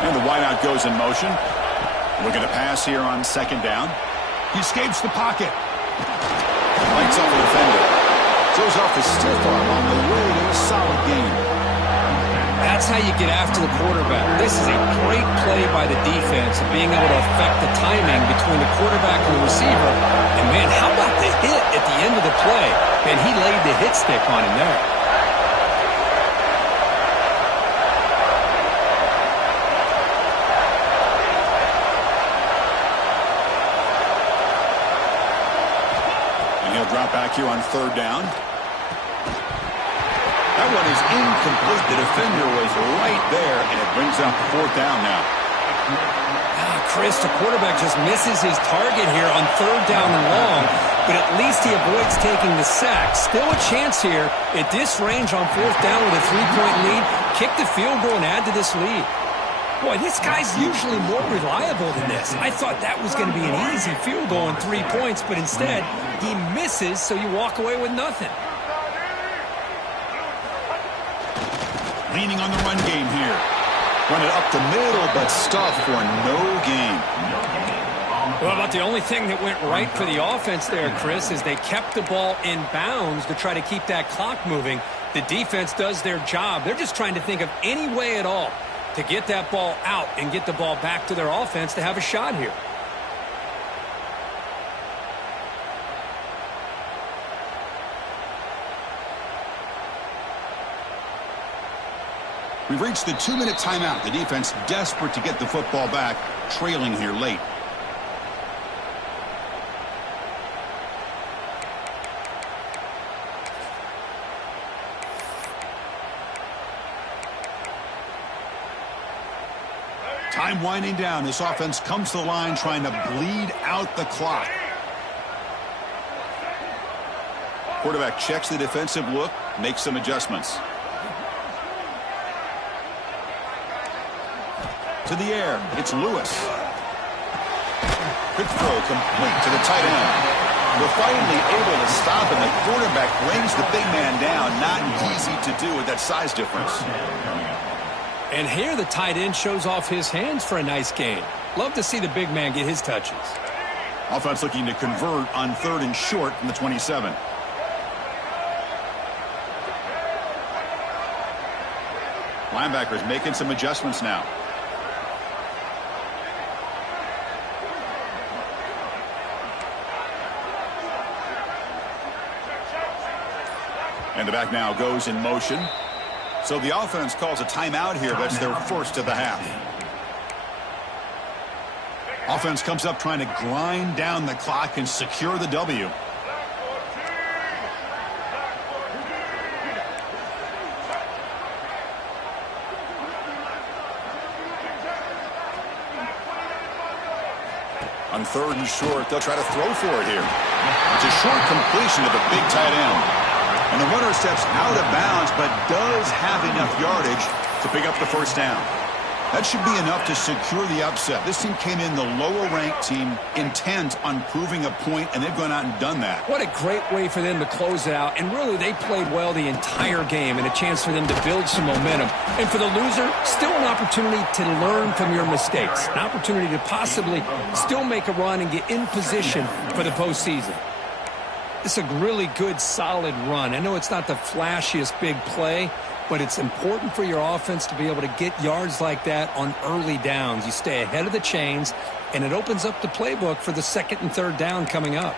And the wideout goes in motion. Looking to pass here on second down. He escapes the pocket. Lights off the defender. Shows off the stiff arm on the way to a solid gain. That's how you get after the quarterback. This is a great play by the defense of being able to affect the timing between the quarterback and the receiver. And, man, how about the hit at the end of the play? Man, he laid the hit stick on him there. And he'll drop back here on third down. That one is incomplete. The defender was right there, and it brings up fourth down now. Chris, the quarterback just misses his target here on third down and long, but at least he avoids taking the sack. Still a chance here at this range on fourth down with a 3-point lead. Kick the field goal and add to this lead. Boy, this guy's usually more reliable than this. I thought that was going to be an easy field goal and 3 points, but instead he misses, so you walk away with nothing. Leaning on the run game here. Run it up the middle, but stuff for no gain. Well, about the only thing that went right for the offense there, Chris, is they kept the ball in bounds to try to keep that clock moving. The defense does their job. They're just trying to think of any way at all to get that ball out and get the ball back to their offense to have a shot here. We've reached the 2-minute timeout. The defense desperate to get the football back, trailing here late. Time winding down. This offense comes to the line trying to bleed out the clock. Quarterback checks the defensive look, makes some adjustments. To the air, it's Lewis. Quick throw complete to the tight end. They're finally able to stop him. The quarterback brings the big man down. Not easy to do with that size difference. And here the tight end shows off his hands for a nice gain. Love to see the big man get his touches. Offense looking to convert on third and short from the 27. Linebackers making some adjustments now. And the back now goes in motion. So the offense calls a timeout here. That's their first of the half. Offense comes up trying to grind down the clock and secure the W. On third and short, they'll try to throw for it here. It's a short completion to the big tight end. And the runner steps out of bounds, but does have enough yardage to pick up the first down. That should be enough to secure the upset. This team came in the lower-ranked team intent on proving a point, and they've gone out and done that. What a great way for them to close it out. And really, they played well the entire game and a chance for them to build some momentum. And for the loser, still an opportunity to learn from your mistakes. An opportunity to possibly still make a run and get in position for the postseason. It's a really good, solid run. I know it's not the flashiest big play, but it's important for your offense to be able to get yards like that on early downs. You stay ahead of the chains, and it opens up the playbook for the second and third down coming up.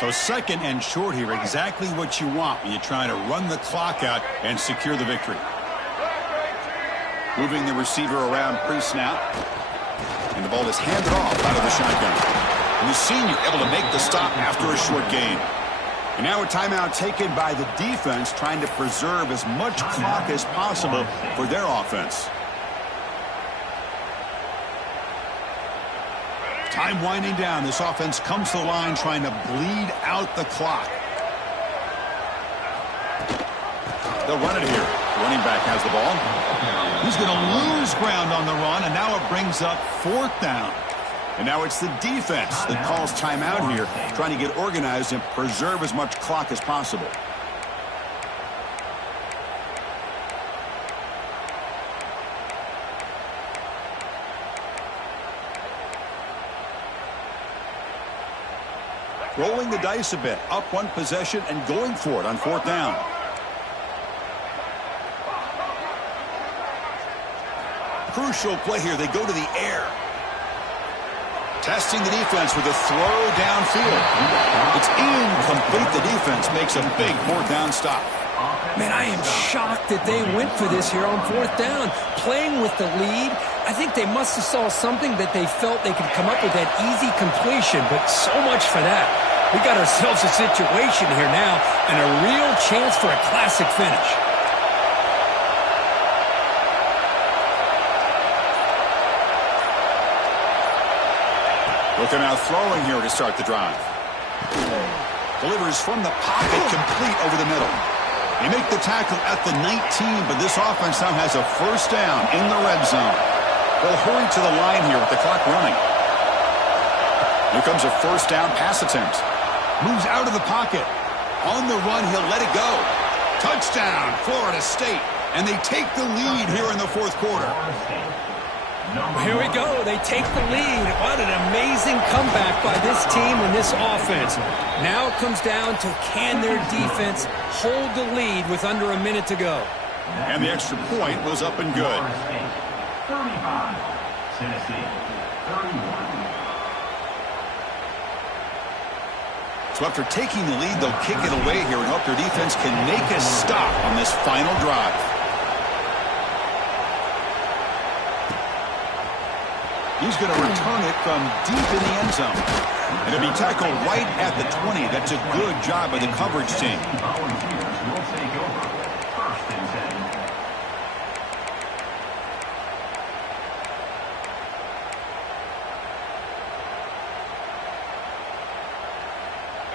So second and short here, exactly what you want when you're trying to run the clock out and secure the victory. Moving the receiver around pre-snap. And the ball is handed off out of the shotgun. And the senior able to make the stop after a short gain. And now a timeout taken by the defense, trying to preserve as much clock as possible for their offense. Time winding down. This offense comes to the line trying to bleed out the clock. They'll run it here. The running back has the ball. He's going to lose ground on the run, and now it brings up 4th down. And now it's the defense that calls timeout here, trying to get organized and preserve as much clock as possible. Rolling the dice a bit, up one possession and going for it on 4th down. Crucial play here. They go to the air. Testing the defense with a throw downfield. It's incomplete. The defense makes a big 4th down stop. Man, I am shocked that they went for this here on 4th down. Playing with the lead, I think they must have saw something that they felt they could come up with that easy completion, but so much for that. We got ourselves a situation here now and a real chance for a classic finish. Looking out throwing here to start the drive. Delivers from the pocket, complete over the middle. They make the tackle at the 19, but this offense now has a 1st down in the red zone. They'll hurry to the line here with the clock running. Here comes a 1st down pass attempt. Moves out of the pocket. On the run, he'll let it go. Touchdown, Florida State. And they take the lead here in the 4th quarter. Here we go. They take the lead. What an amazing comeback by this team and this offense. Now it comes down to can their defense hold the lead with under a minute to go. And the extra point was up and good. 35, Tennessee, 31. So after taking the lead, they'll kick it away here and hope their defense can make a stop on this final drive. He's going to return it from deep in the end zone. And it'll be tackled right at the 20. That's a good job by the coverage team. Volunteers will take over. 1st and 10.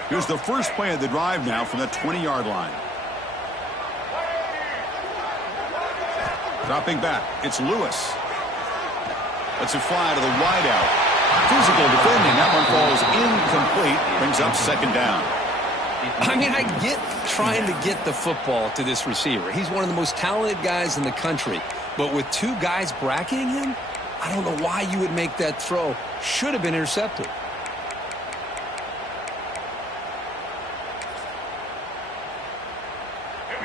Here's the first play of the drive now from the 20-yard line. Dropping back, it's Lewis. Lets it fly to the wideout. Physical defending. That one falls incomplete. Brings up 2nd down. I mean, I get trying to get the football to this receiver. He's one of the most talented guys in the country. But with 2 guys bracketing him, I don't know why you would make that throw. Should have been intercepted.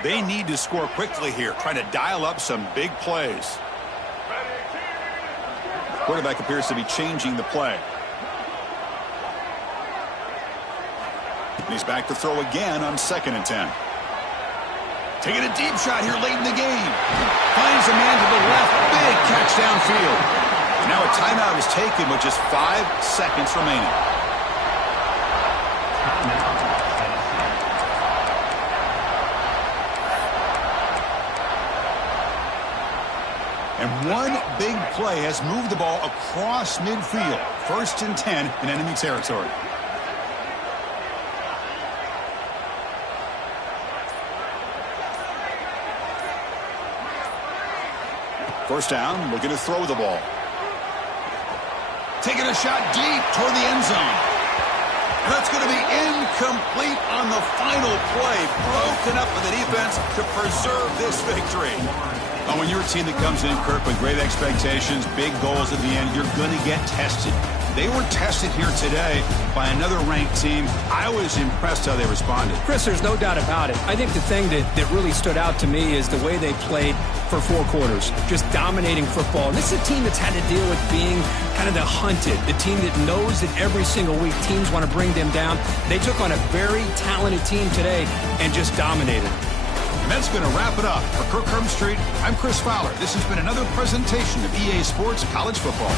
They need to score quickly here, trying to dial up some big plays. Quarterback appears to be changing the play. He's back to throw again on 2nd and 10. Taking a deep shot here late in the game. Finds a man to the left. Big catch downfield. Now a timeout is taken with just 5 seconds remaining. And one big play has moved the ball across midfield. 1st and 10 in enemy territory. First down, looking to throw the ball. Taking a shot deep toward the end zone. And that's going to be incomplete on the final play. Broken up by the defense to preserve this victory. When you're a team that comes in, Kirk, with great expectations, big goals at the end, you're going to get tested. They were tested here today by another ranked team. I was impressed how they responded. Chris, there's no doubt about it. I think the thing that really stood out to me is the way they played for 4 quarters, just dominating football. And this is a team that's had to deal with being kind of the hunted, the team that knows that every single week teams want to bring them down. They took on a very talented team today and just dominated. And that's going to wrap it up. For Kirk Herbstreit, I'm Chris Fowler. This has been another presentation of EA Sports College Football.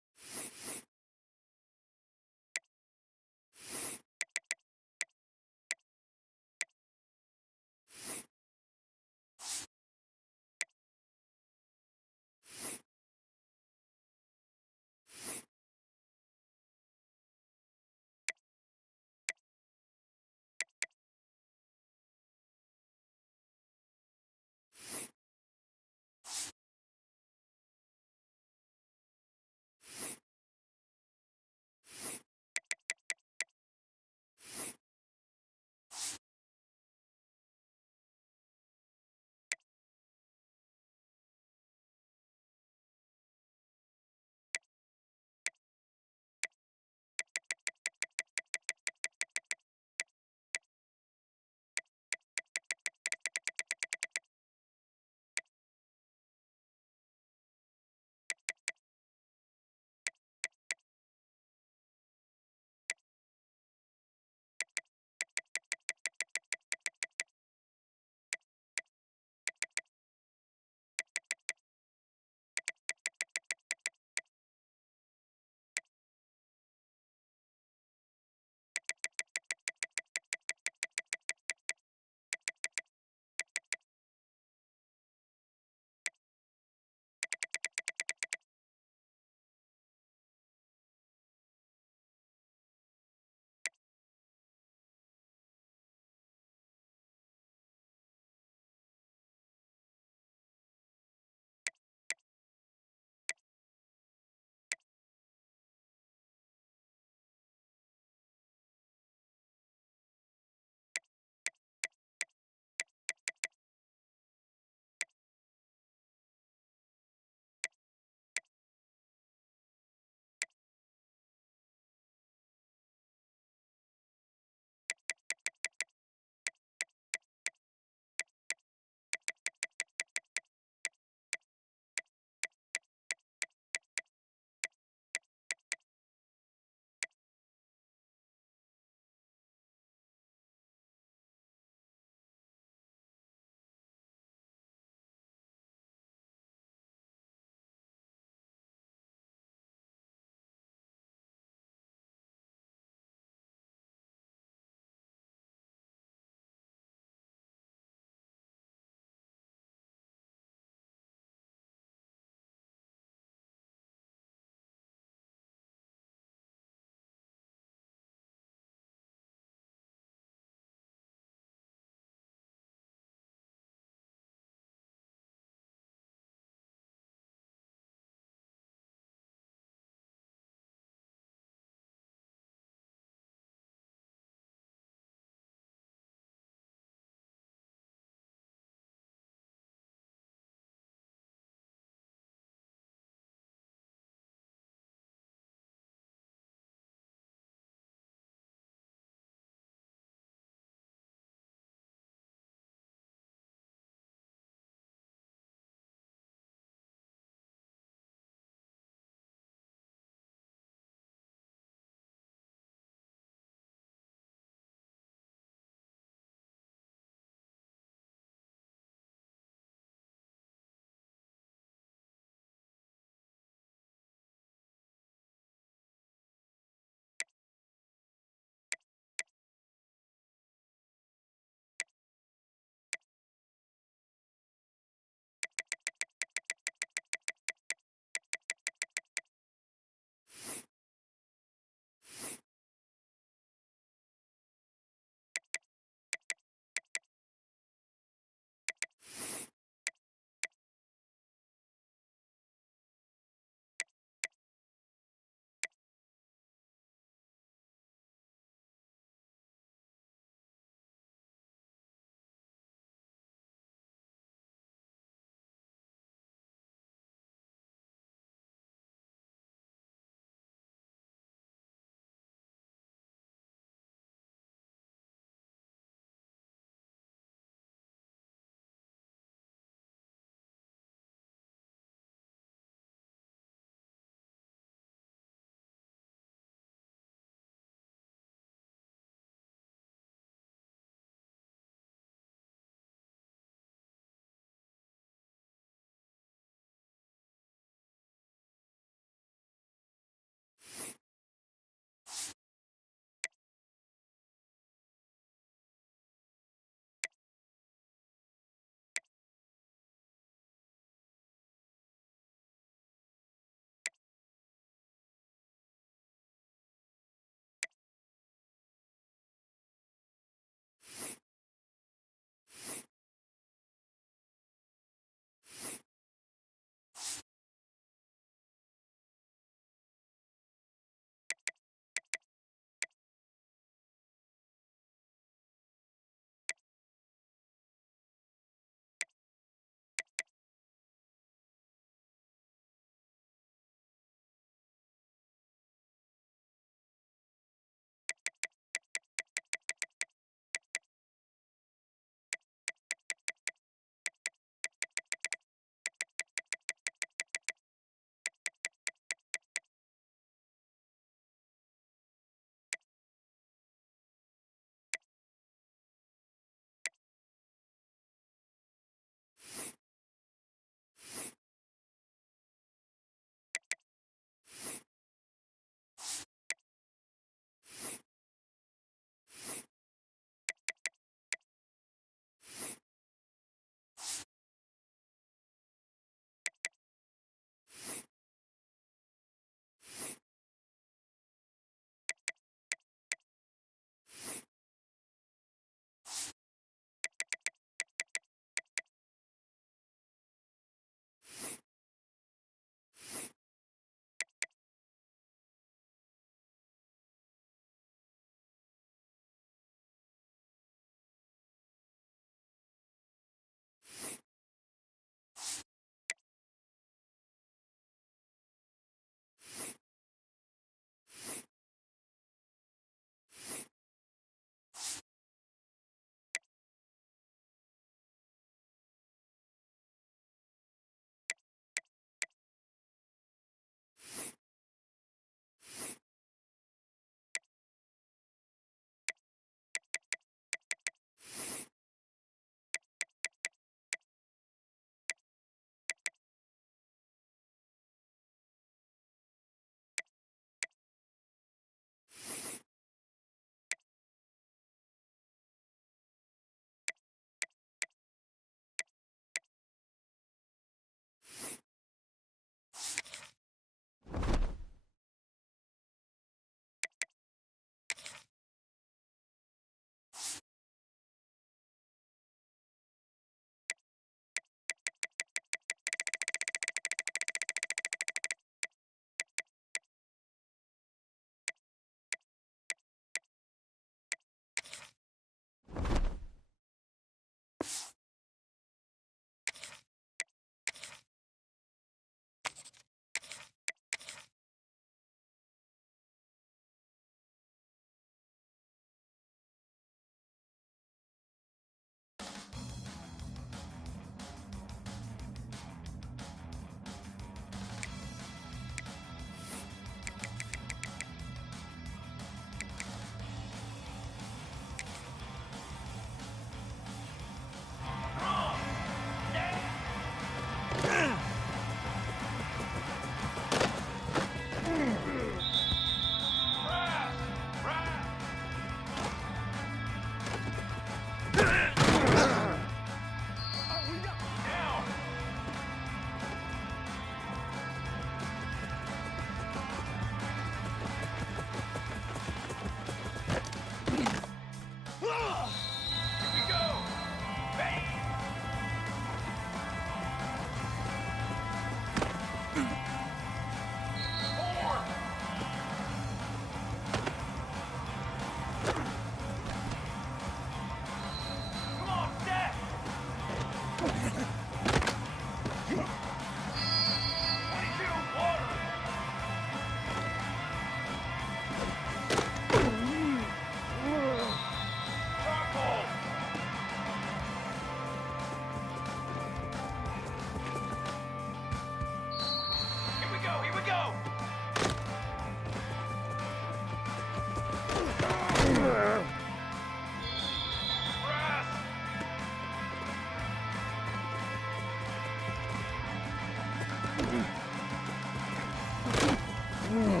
Ready!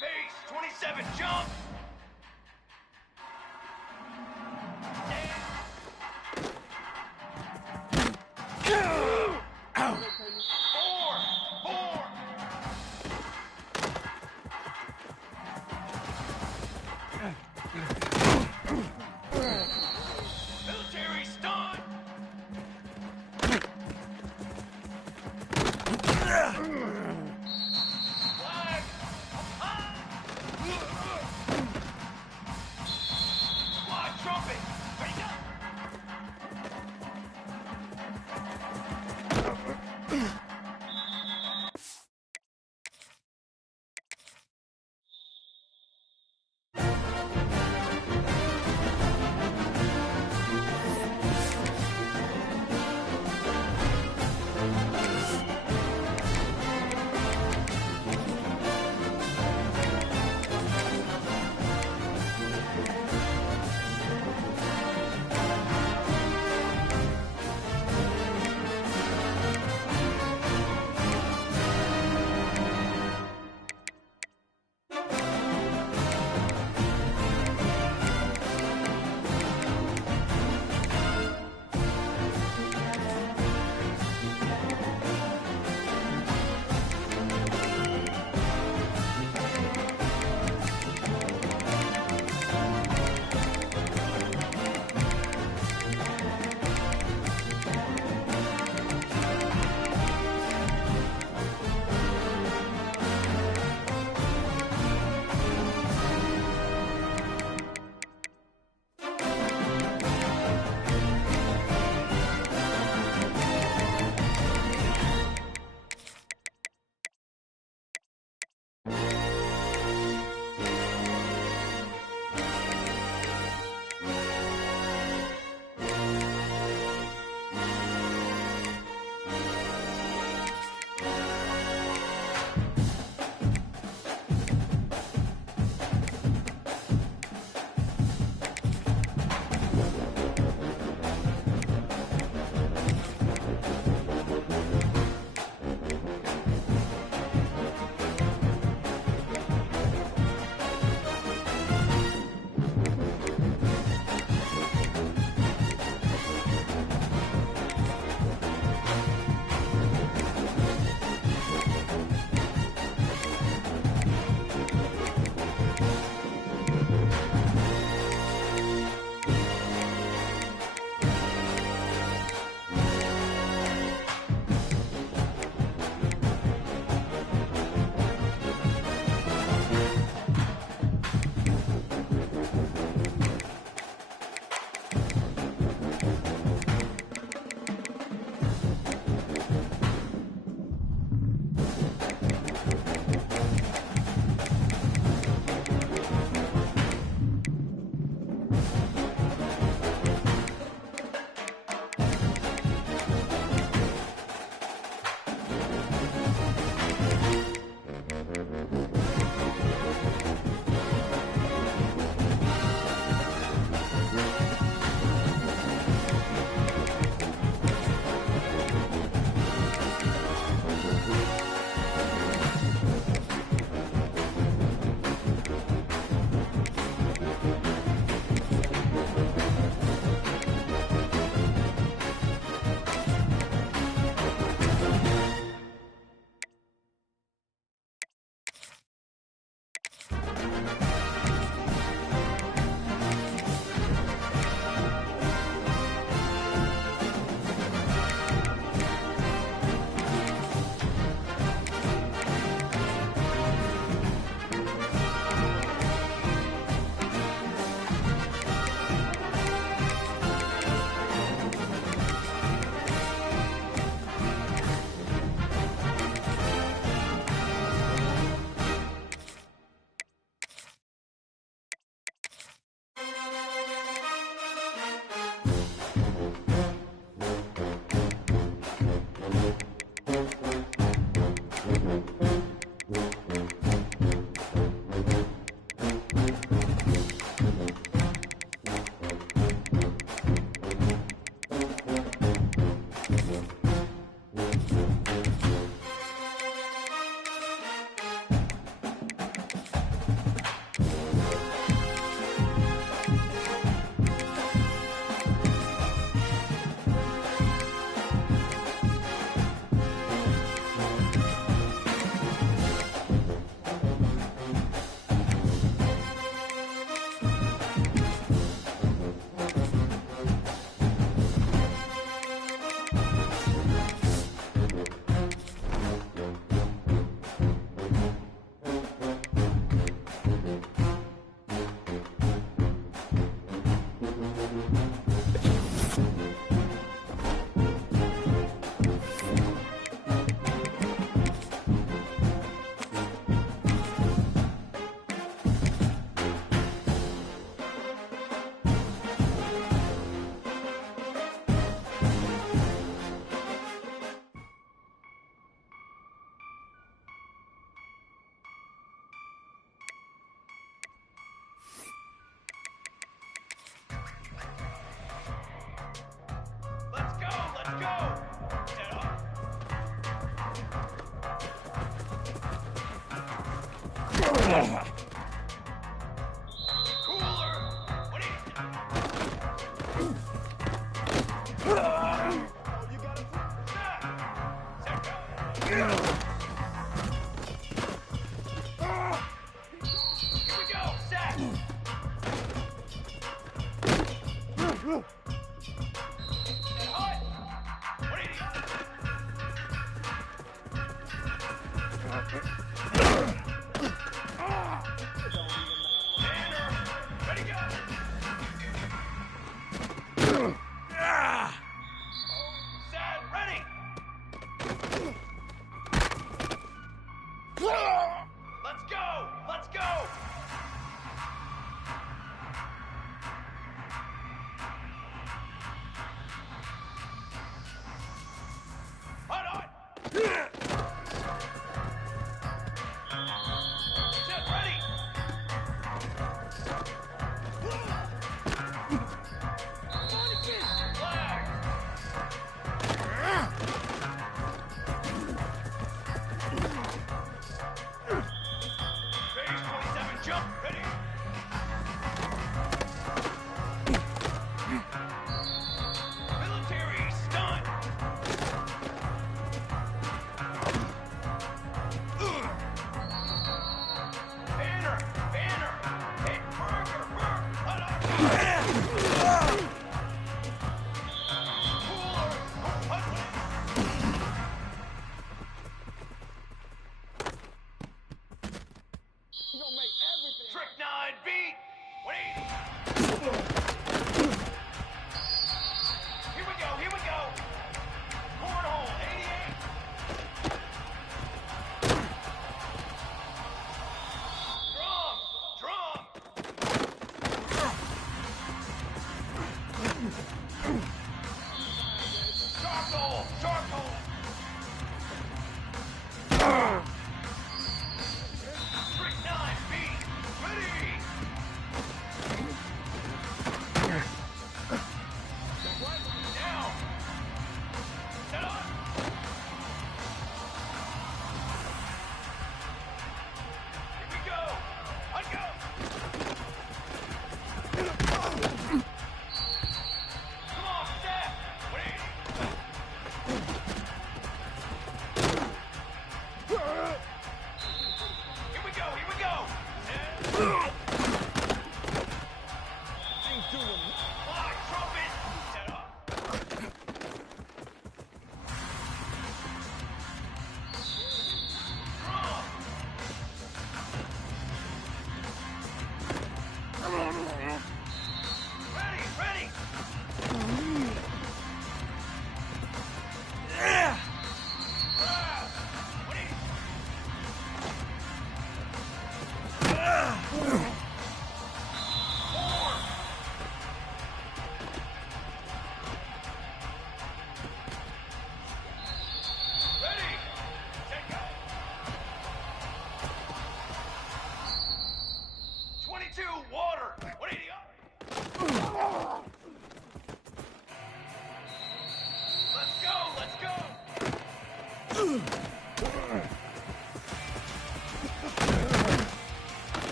Base 27, jump! Four! Military stun! Flag!